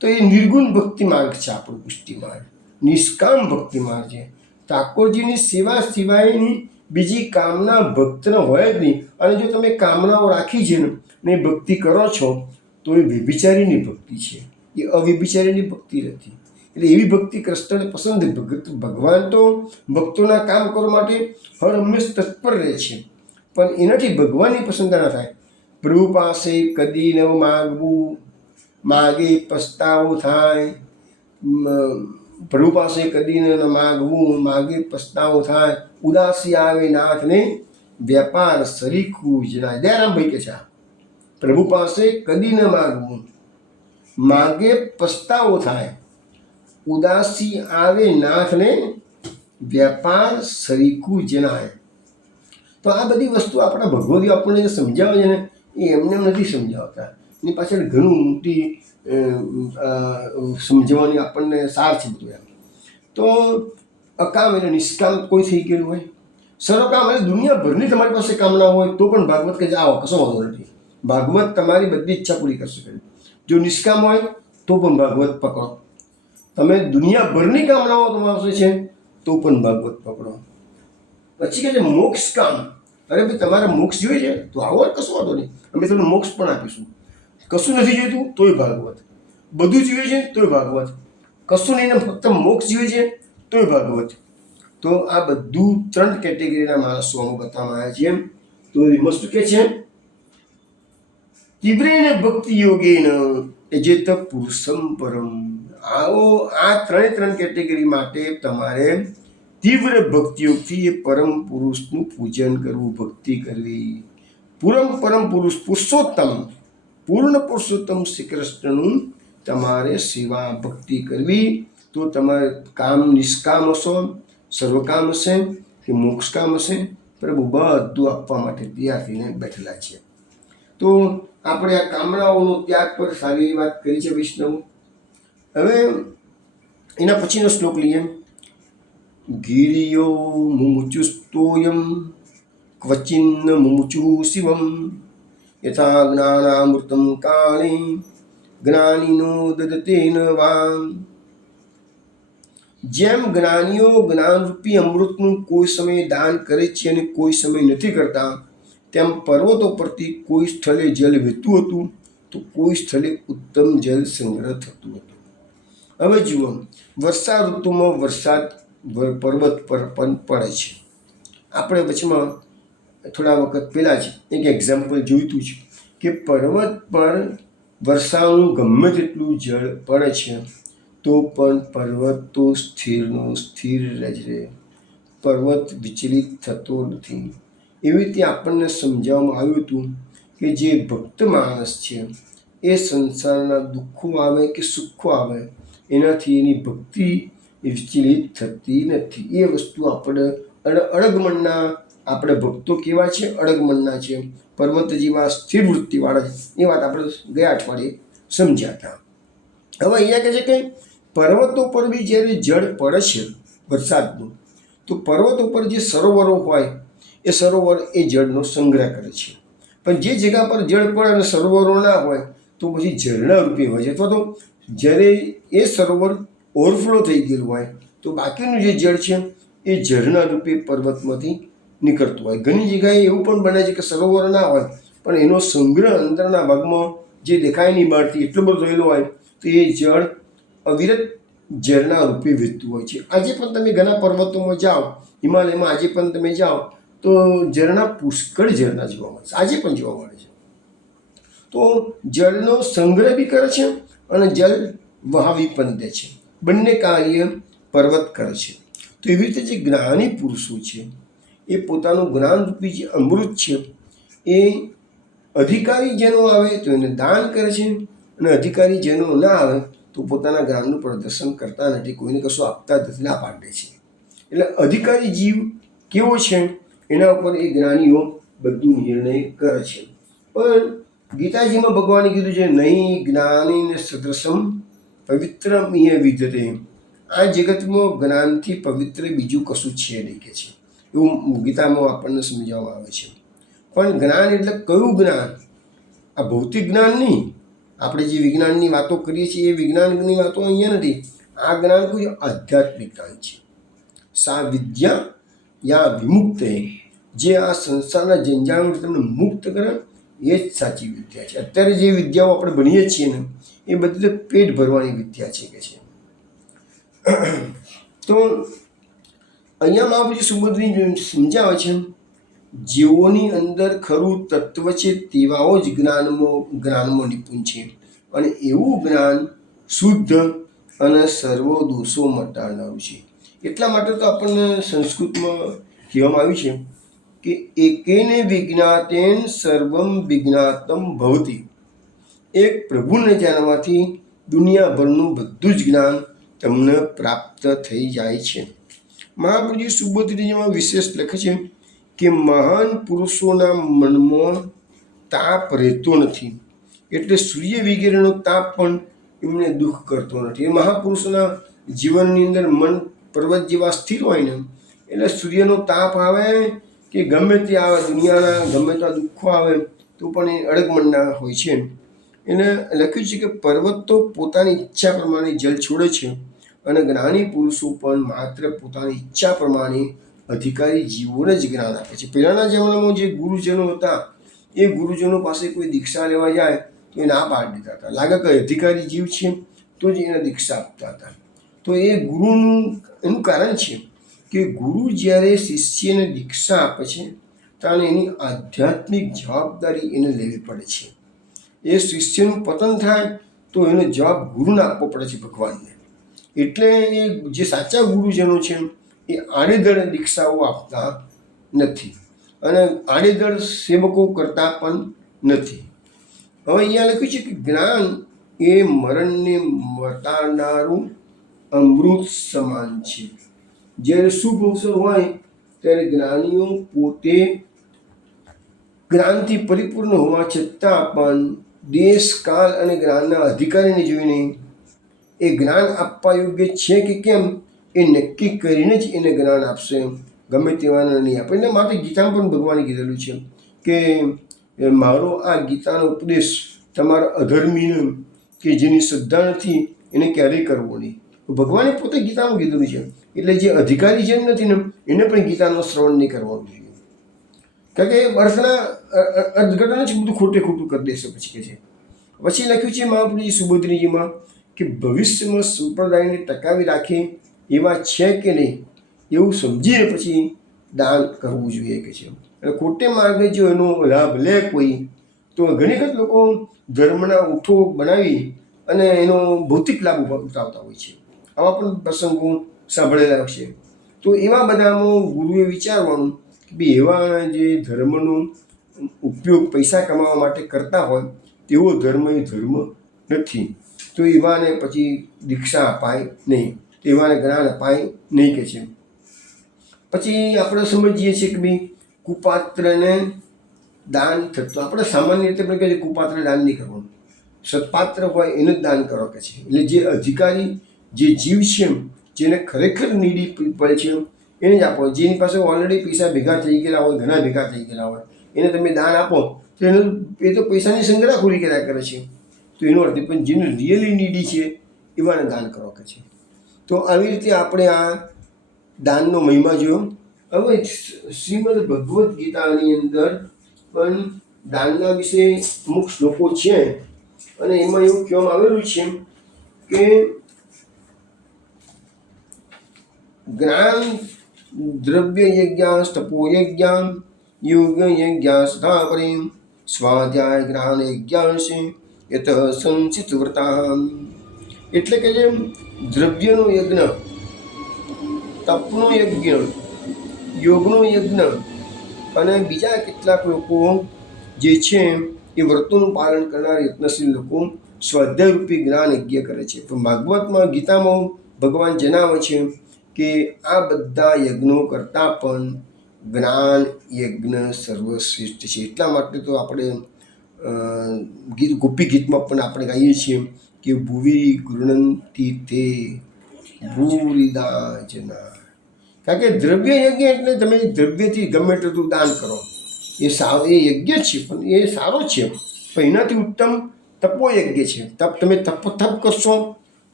તો એ નિર્ગુણ ભક્તિ માર્ગ છે આપણો પુષ્ટિ માર્ગ, નિષ્કામ ભક્તિ માર્ગ છે. ઠાકોરજીની સેવા સિવાયની બીજી કામના ભક્તને હોય જ નહીં. અને જો તમે કામનાઓ રાખી છે ને એ ભક્તિ કરો છો તો એ વ્યભિચારીની ભક્તિ છે, એ અવ્યભિચારીની ભક્તિ નથી. એટલે એવી ભક્તિ કૃષ્ણને પસંદ. ભગવાન તો ભક્તોના કામ કરવા માટે હર હંમેશ તત્પર રહે છે, પણ એનાથી ભગવાનની પસંદ ના થાય. પ્રભુ પાસે કદી ન માગવું, માગે પસ્તાવો થાય. પ્રભુ પાસે કદી ન માગવું, માગે પસ્તાવો થાય. ઉદાસી આવે નાથને વ્યાપાર સરીખું જણાય. દયારામભાઈ કે છે, પ્રભુ પાસે કદી ન માગવું, માગે પસ્તાવો થાય. ઉદાસી આવે નાથને વ્યાપાર સરીખું જણાય. તો આ બધી વસ્તુ આપણા ભગવદીઓ આપણને જે સમજાવે છે ને એ એમને નથી સમજાવતા. એની પાછળ ઘણું મોટી સમજવાની આપણને સાર છે બધું એમ. તો અકામ એટલે નિષ્કામ કોઈ થઈ ગયેલું હોય, સર્વકામ એટલે દુનિયાભરની તમારી પાસે કામના હોય તો પણ ભાગવત કે આવો કશો વાંધો નથી. ભાગવત તમારી બધી ઈચ્છા પૂરી કરશે. જો નિષ્કામ હોય તો પણ ભાગવત પકડો. તમે દુનિયાભરની કામનાઓ તમારી છે તો પણ ભાગવત પકડો. પછી કહે છે મોક્ષ કામ. અરે ભાઈ તમારે મોક્ષ જોઈએ છે તો આવો, કશો વાંધો નહીં, અમે તમને મોક્ષ પણ આપીશું. કશું નથી જોઈતું તોય ભાગવત, બધું જોઈએ છે તોય ભાગવત, કશું નહીં ને ફક્ત મોક્ષ જોઈએ છે તોય ભાગવત. તો આ બધું 3 કેટેગરીના માણસો અમુક બતાવવામાં આવ્યા છે. તો એમાં શું કહે છે? તીવ્રેન ભક્તિ યોગેન યજેત પુરુષમ પરમ. આવો આ 3 કેટેગરી માટે તમારે તીવ્ર ભક્તિયોગથી એ પરમ પુરુષનું પૂજન કરવું, ભક્તિ કરવી. પરમ પુરુષ પુરુષોત્તમ, પૂર્ણ પુરુષોત્તમ શ્રી કૃષ્ણનું તમારે સેવા ભક્તિ કરવી. તો તમારે કામ નિષ્કામ હશો, સર્વકામ હશે કે મોક્ષકામ હશે, પ્રભુ બધું આપવા માટે તૈયાર થઈને બેઠેલા છે. તો આપણે આ કામનાઓનો ત્યાગ પર સારી વાત કરી છે વૈષ્ણવ. હવે એના પછીનો શ્લોક લઈએ. ગિરિયો મુમુચુસ્તોયમ ક્વચિન્ન મુમુચુ શિવમ યથા જ્ઞાનામૃતમ કાલે જ્ઞાનીનો દદતેન વામ. જેમ જ્ઞાનીઓ જ્ઞાનરૂપી અમૃતનું કોઈ સમય દાન કરે છે અને કોઈ સમય નથી કરતા, તેમ પર્વતો પરથી કોઈ સ્થળે જલ વહેતું હતું તો કોઈ સ્થળે ઉત્તમ જલ સંગ્રહ થતું હતું. હવે જુઓ, વર્ષા ઋતુમાં વરસાદ પર્વત પર પણ પડે છે. આપણે વચમાં થોડા વખત પહેલાં જ એક એક્ઝામ્પલ જોઈતું છે કે પર્વત પર વર્ષાનું ગમે તેટલું જળ પડે છે તો પણ પર્વત તો સ્થિરનો સ્થિર જ રહે, પર્વત વિચલિત થતો નથી. એવી રીતે આપણને સમજાવવામાં આવ્યું હતું કે જે ભક્ત માણસ છે એ સંસારના દુઃખો આવે કે સુખો આવે એનાથી એની ભક્તિ વિચલિત થતી નથી. એ વસ્તુ આપણે અડગમનના, આપણે ભક્તો કેવા છે? અડગમનના છે, પર્વત જેવા સ્થિર વૃત્તિવાળા છે. એ વાત આપણે ગયા અઠવાડિયે સમજ્યા હતા. હવે અહીંયા કહે છે કે પર્વતો પર બી જ્યારે જળ પડે છે વરસાદનું, તો પર્વતો પર જે સરોવરો હોય એ સરોવર એ જળનો સંગ્રહ કરે છે. પણ જે જગ્યા પર જળ પડે અને સરોવરો ના હોય તો પછી ઝરણા રૂપે હોય છે, અથવા તો જ્યારે એ સરોવર ઓવરફ્લો થઈ ગયેલું હોય તો બાકીનું જે જળ છે એ ઝરણા રૂપે પર્વતમાંથી નીકળતું હોય. ઘણી જગ્યાએ એવું પણ બને છે કે સરોવર ના હોય પણ એનો સંગ્રહ અંદરના ભાગમાં જે દેખાય નહીં બહારથી એટલો બધો થયેલો હોય તો એ જળ અવિરત ઝરણા રૂપે વહેતું હોય છે. આજે પણ તમે ઘણા પર્વતોમાં જાઓ, હિમાલયમાં આજે પણ તમે જાઓ તો ઝરણા, પુષ્કળ ઝરણા જોવા મળે છે, આજે પણ જોવા મળે છે. તો જળનો સંગ્રહ બી કરે છે અને જળ વહાવી પણ દે છે. બંને કાર્ય પર્વત કરે છે. તો એવી રીતે જે જ્ઞાની પુરુષો છે એ પોતાનું જ્ઞાનરૂપી જે અમૃત છે એ અધિકારી જેનો આવે તો એને દાન કરે છે અને અધિકારી જેનો ના આવે તો પોતાના જ્ઞાનનું પ્રદર્શન કરતા નથી, કોઈને કશું આપતા નથી, ના પાડે છે. એટલે અધિકારી જીવ કેવો છે એના ઉપર એ જ્ઞાનીઓ બધું નિર્ણય કરે છે. પણ ગીતાજીમાં ભગવાને કીધું છે નહીં જ્ઞાનીને સદૃશમ પવિત્રમિય વિદ્યતે. આ જગતમાં જ્ઞાનથી પવિત્ર બીજું કશું છે નહીં કે છે, એવું ગીતામાં આપણને સમજાવવામાં આવે છે. પણ જ્ઞાન એટલે કયું જ્ઞાન? આ ભૌતિક જ્ઞાન નહીં. આપણે જે વિજ્ઞાનની વાતો કરીએ છીએ એ વિજ્ઞાનની વાતો અહીંયા નથી. આ જ્ઞાન કોઈ આધ્યાત્મિક જ્ઞાન છે. સા વિદ્યા યા વિમુક્ત, જે આ સંસારના જંજાળથી તમને મુક્ત કરે એ જ સાચી વિદ્યા છે. અત્યારે જે વિદ્યાઓ આપણે ભણીએ છીએ ને એ બધી પેટ ભરવાની વિદ્યા છે કે છે. તો અહીંયા મહાપુરુષ સુબોધની સમજાવે છે જેઓની અંદર ખરું તત્વ છે તેવાઓ જ જ્ઞાનમાં નિપુણ છે, અને એવું જ્ઞાન શુદ્ધ અને સર્વ દોષો મટાડનારું છે. એટલા માટે તો આપણને સંસ્કૃતમાં કહેવામાં આવ્યું છે કે એકેને વિજ્ઞાતેન સર્વમ વિજ્ઞાતમ ભવતી. એક પ્રભુને જાણવાથી દુનિયાભરનું બધું જ જ્ઞાન તમને પ્રાપ્ત થઈ જાય છે. મહાપુરુષ સુબોધજીમાં વિશેષ લખે છે કે મહાન પુરુષોના મનમાં તાપ રહેતો નથી, એટલે સૂર્ય વગેરેનો તાપ પણ એમને દુઃખ કરતો નથી. એ મહાપુરુષોના જીવનની અંદર મન પર્વત જેવા સ્થિર હોય ને એટલે સૂર્યનો તાપ આવે કે ગમે તે આવે, દુનિયાના ગમે તે દુઃખો આવે તો પણ એ અડગમનના હોય છે. એને લખ્યું છે કે પર્વત તો પોતાની ઈચ્છા પ્રમાણે જલ છોડે છે અને જ્ઞાની પુરુષો પણ માત્ર પોતાની ઈચ્છા પ્રમાણે અધિકારી જીવોને જ જ્ઞાન આપે છે. પહેલાંના જમાનામાં જે ગુરુજનો હતા એ ગુરુજનો પાસે કોઈ દીક્ષા લેવા જાય તો એ ના પાડી દેતા હતા. લાગે કે અધિકારી જીવ છે તો જ એને દીક્ષા આપતા હતા. તો એ ગુરુનું એનું કારણ છે કે ગુરુ જ્યારે શિષ્યને દીક્ષા આપે છે ત્યારે એની આધ્યાત્મિક જવાબદારી એને લેવી પડે છે. એ શિષ્યનું પતન થાય તો એનો જવાબ ગુરુને આપવો પડે છે, ભગવાનને. એટલે એ જે સાચા ગુરુજનો છે એ આડેધડ દીક્ષાઓ આપતા નથી અને આડેધડ સેવકો કરતા પણ નથી. હવે અહીંયા લખ્યું છે કે જ્ઞાન એ મરણને મટાડનારું અમૃત સમાન છે. જ્યારે શુભ અવસર હોય ત્યારે જ્ઞાનીઓ પોતે જ્ઞાનથી પરિપૂર્ણ હોવા છતાં પણ દેશ, કાળ અને જ્ઞાનના અધિકારીને જોઈને એ જ્ઞાન આપવા યોગ્ય છે કે કેમ એ નક્કી કરીને જ એને જ્ઞાન આપશે, ગમે તેવાને નહીં આપે. એટલે માટે ગીતામાં પણ ભગવાને કીધેલું છે કે એ મારો આ ગીતાનો ઉપદેશ તમારા અધર્મીને કે જેની શ્રદ્ધા નથી એને ક્યારેય કરવો નહીં. ભગવાને પોતે ગીતામાં કીધું છે. એટલે જે અધિકારી જેમ નથી ને એને પણ ગીતાનો શ્રવણ નહીં કરવાનું જોઈએ. કારણ કે અર્થના અર્થઘટન જ બધું ખોટું કરી દેશે પછી કે છે. પછી લખ્યું છે મહાપ્રભુજી સુબોધનીજીમાં કે ભવિષ્યમાં સંપ્રદાયને ટકાવી રાખે એવા છે કે નહીં એવું સમજીને પછી દાન કરવું જોઈએ કે છે. એટલે ખોટે માર્ગે જો એનો લાભ લે કોઈ તો ઘણી વખત લોકો ધર્મના ઉઠો બનાવી અને એનો ભૌતિક લાભ ઉઠાવતા હોય છે. આવા પણ પ્રસંગો સાંભળેલા છે. તો એવા બધામાં ગુરુએ વિચારવાનું કે ભાઈ એવા જે ધર્મનો ઉપયોગ પૈસા કમાવા માટે કરતા હોય તેવો ધર્મ એ ધર્મ નથી. તો એવાને પછી દીક્ષા અપાય નહીં, એવાને જ્ઞાન અપાય નહીં કે છે. પછી આપણે સમજીએ છીએ કે ભાઈ કુપાત્રને દાન થતું આપણે સામાન્ય રીતે પણ કહે છે કુપાત્ર દાન નહીં કરવાનું, સત્પાત્ર હોય એને જ દાન કરો કે છે. એટલે જે અધિકારી જે જીવ છે જેને ખરેખર નીડી પડે છે એને જ આપો. જેની પાસે ઓલરેડી પૈસા ભેગા થઈ ગયેલા હોય, ઘણા ભેગા થઈ ગયેલા હોય, એને તમે દાન આપો તો એ તો પૈસાની સંગ્રહખોરી કર્યા કરે છે. તો એનો અર્થ પણ જેને રિયલી નીડી છે એવાને દાન કરો કે છે. તો આવી રીતે આપણે આ દાનનો મહિમા જોયો. હવે શ્રીમદ ભગવદ્ ગીતાની અંદર પણ દાનના વિશે અમુક શ્લોકો છે અને એમાં એવું કહેવામાં આવેલું છે કે જ્ઞાન દ્રવ્ય યજ્ઞાસ તપો યજ્ઞાન યોગ યજ્ઞાસ સ્થાપરીમ સ્વાધ્યાય જ્ઞાન યજ્ઞાંશે યત સંચિત વ્રતા. એટલે કે જે દ્રવ્યનો યજ્ઞ, તપનો યજ્ઞ, યોગનો યજ્ઞ અને બીજા કેટલાક લોકો જે છે એ વ્રતોનું પાલન કરનાર યત્નશીલ લોકો સ્વાધ્યાયરૂપી જ્ઞાન યજ્ઞ કરે છે. તો ભાગવતમાં ગીતામાં ભગવાન જણાવે છે કે આ બધા યજ્ઞો કરતાં પણ જ્ઞાન યજ્ઞ સર્વશ્રેષ્ઠ છે. એટલા માટે તો આપણે ગોપી ગીતમાં પણ આપણે ગાઈએ છીએ કે ભુવી ગૃણંતિ તે ભૂરિદા જના. કારણ કે દ્રવ્ય યજ્ઞ એટલે તમે દ્રવ્યથી ગમે તેટલું દાન કરો એ યજ્ઞ છે પણ એ સારો છે. પણ એનાથી ઉત્તમ તપો યજ્ઞ છે. તમે તપ કરશો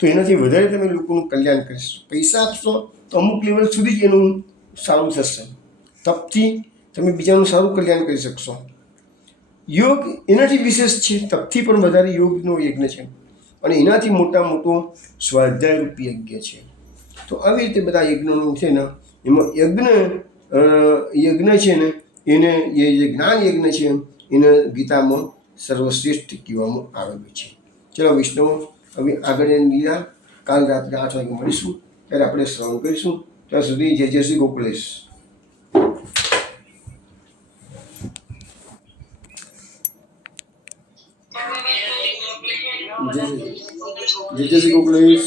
તો એનાથી વધારે તમે લોકોનું કલ્યાણ કરશો. પૈસા આપશો તો અમુક લેવલ સુધી જ એનું સારું થશે. તપથી તમે બીજાનું સારું કલ્યાણ કરી શકશો. યોગ એનાથી વિશેષ છે, તપથી પણ વધારે યોગનો યજ્ઞ છે અને એનાથી મોટો સ્વાધ્યાયરૂપી યજ્ઞ છે. તો આવી રીતે બધા યજ્ઞોનું છે ને એમાં યજ્ઞ છે ને એને જે જ્ઞાન યજ્ઞ છે એને ગીતામાં સર્વશ્રેષ્ઠ કહેવામાં આવેલું છે. ચલો વિષ્ણુ, હવે આગળની લીલા કાલ રાત્રે 8 વાગે મળીશું ત્યારે આપણે શ્રવણ કરીશું. ત્યાં સુધી જય શ્રી ગોકુલેશ. જય શ્રી ગોકુલેશ.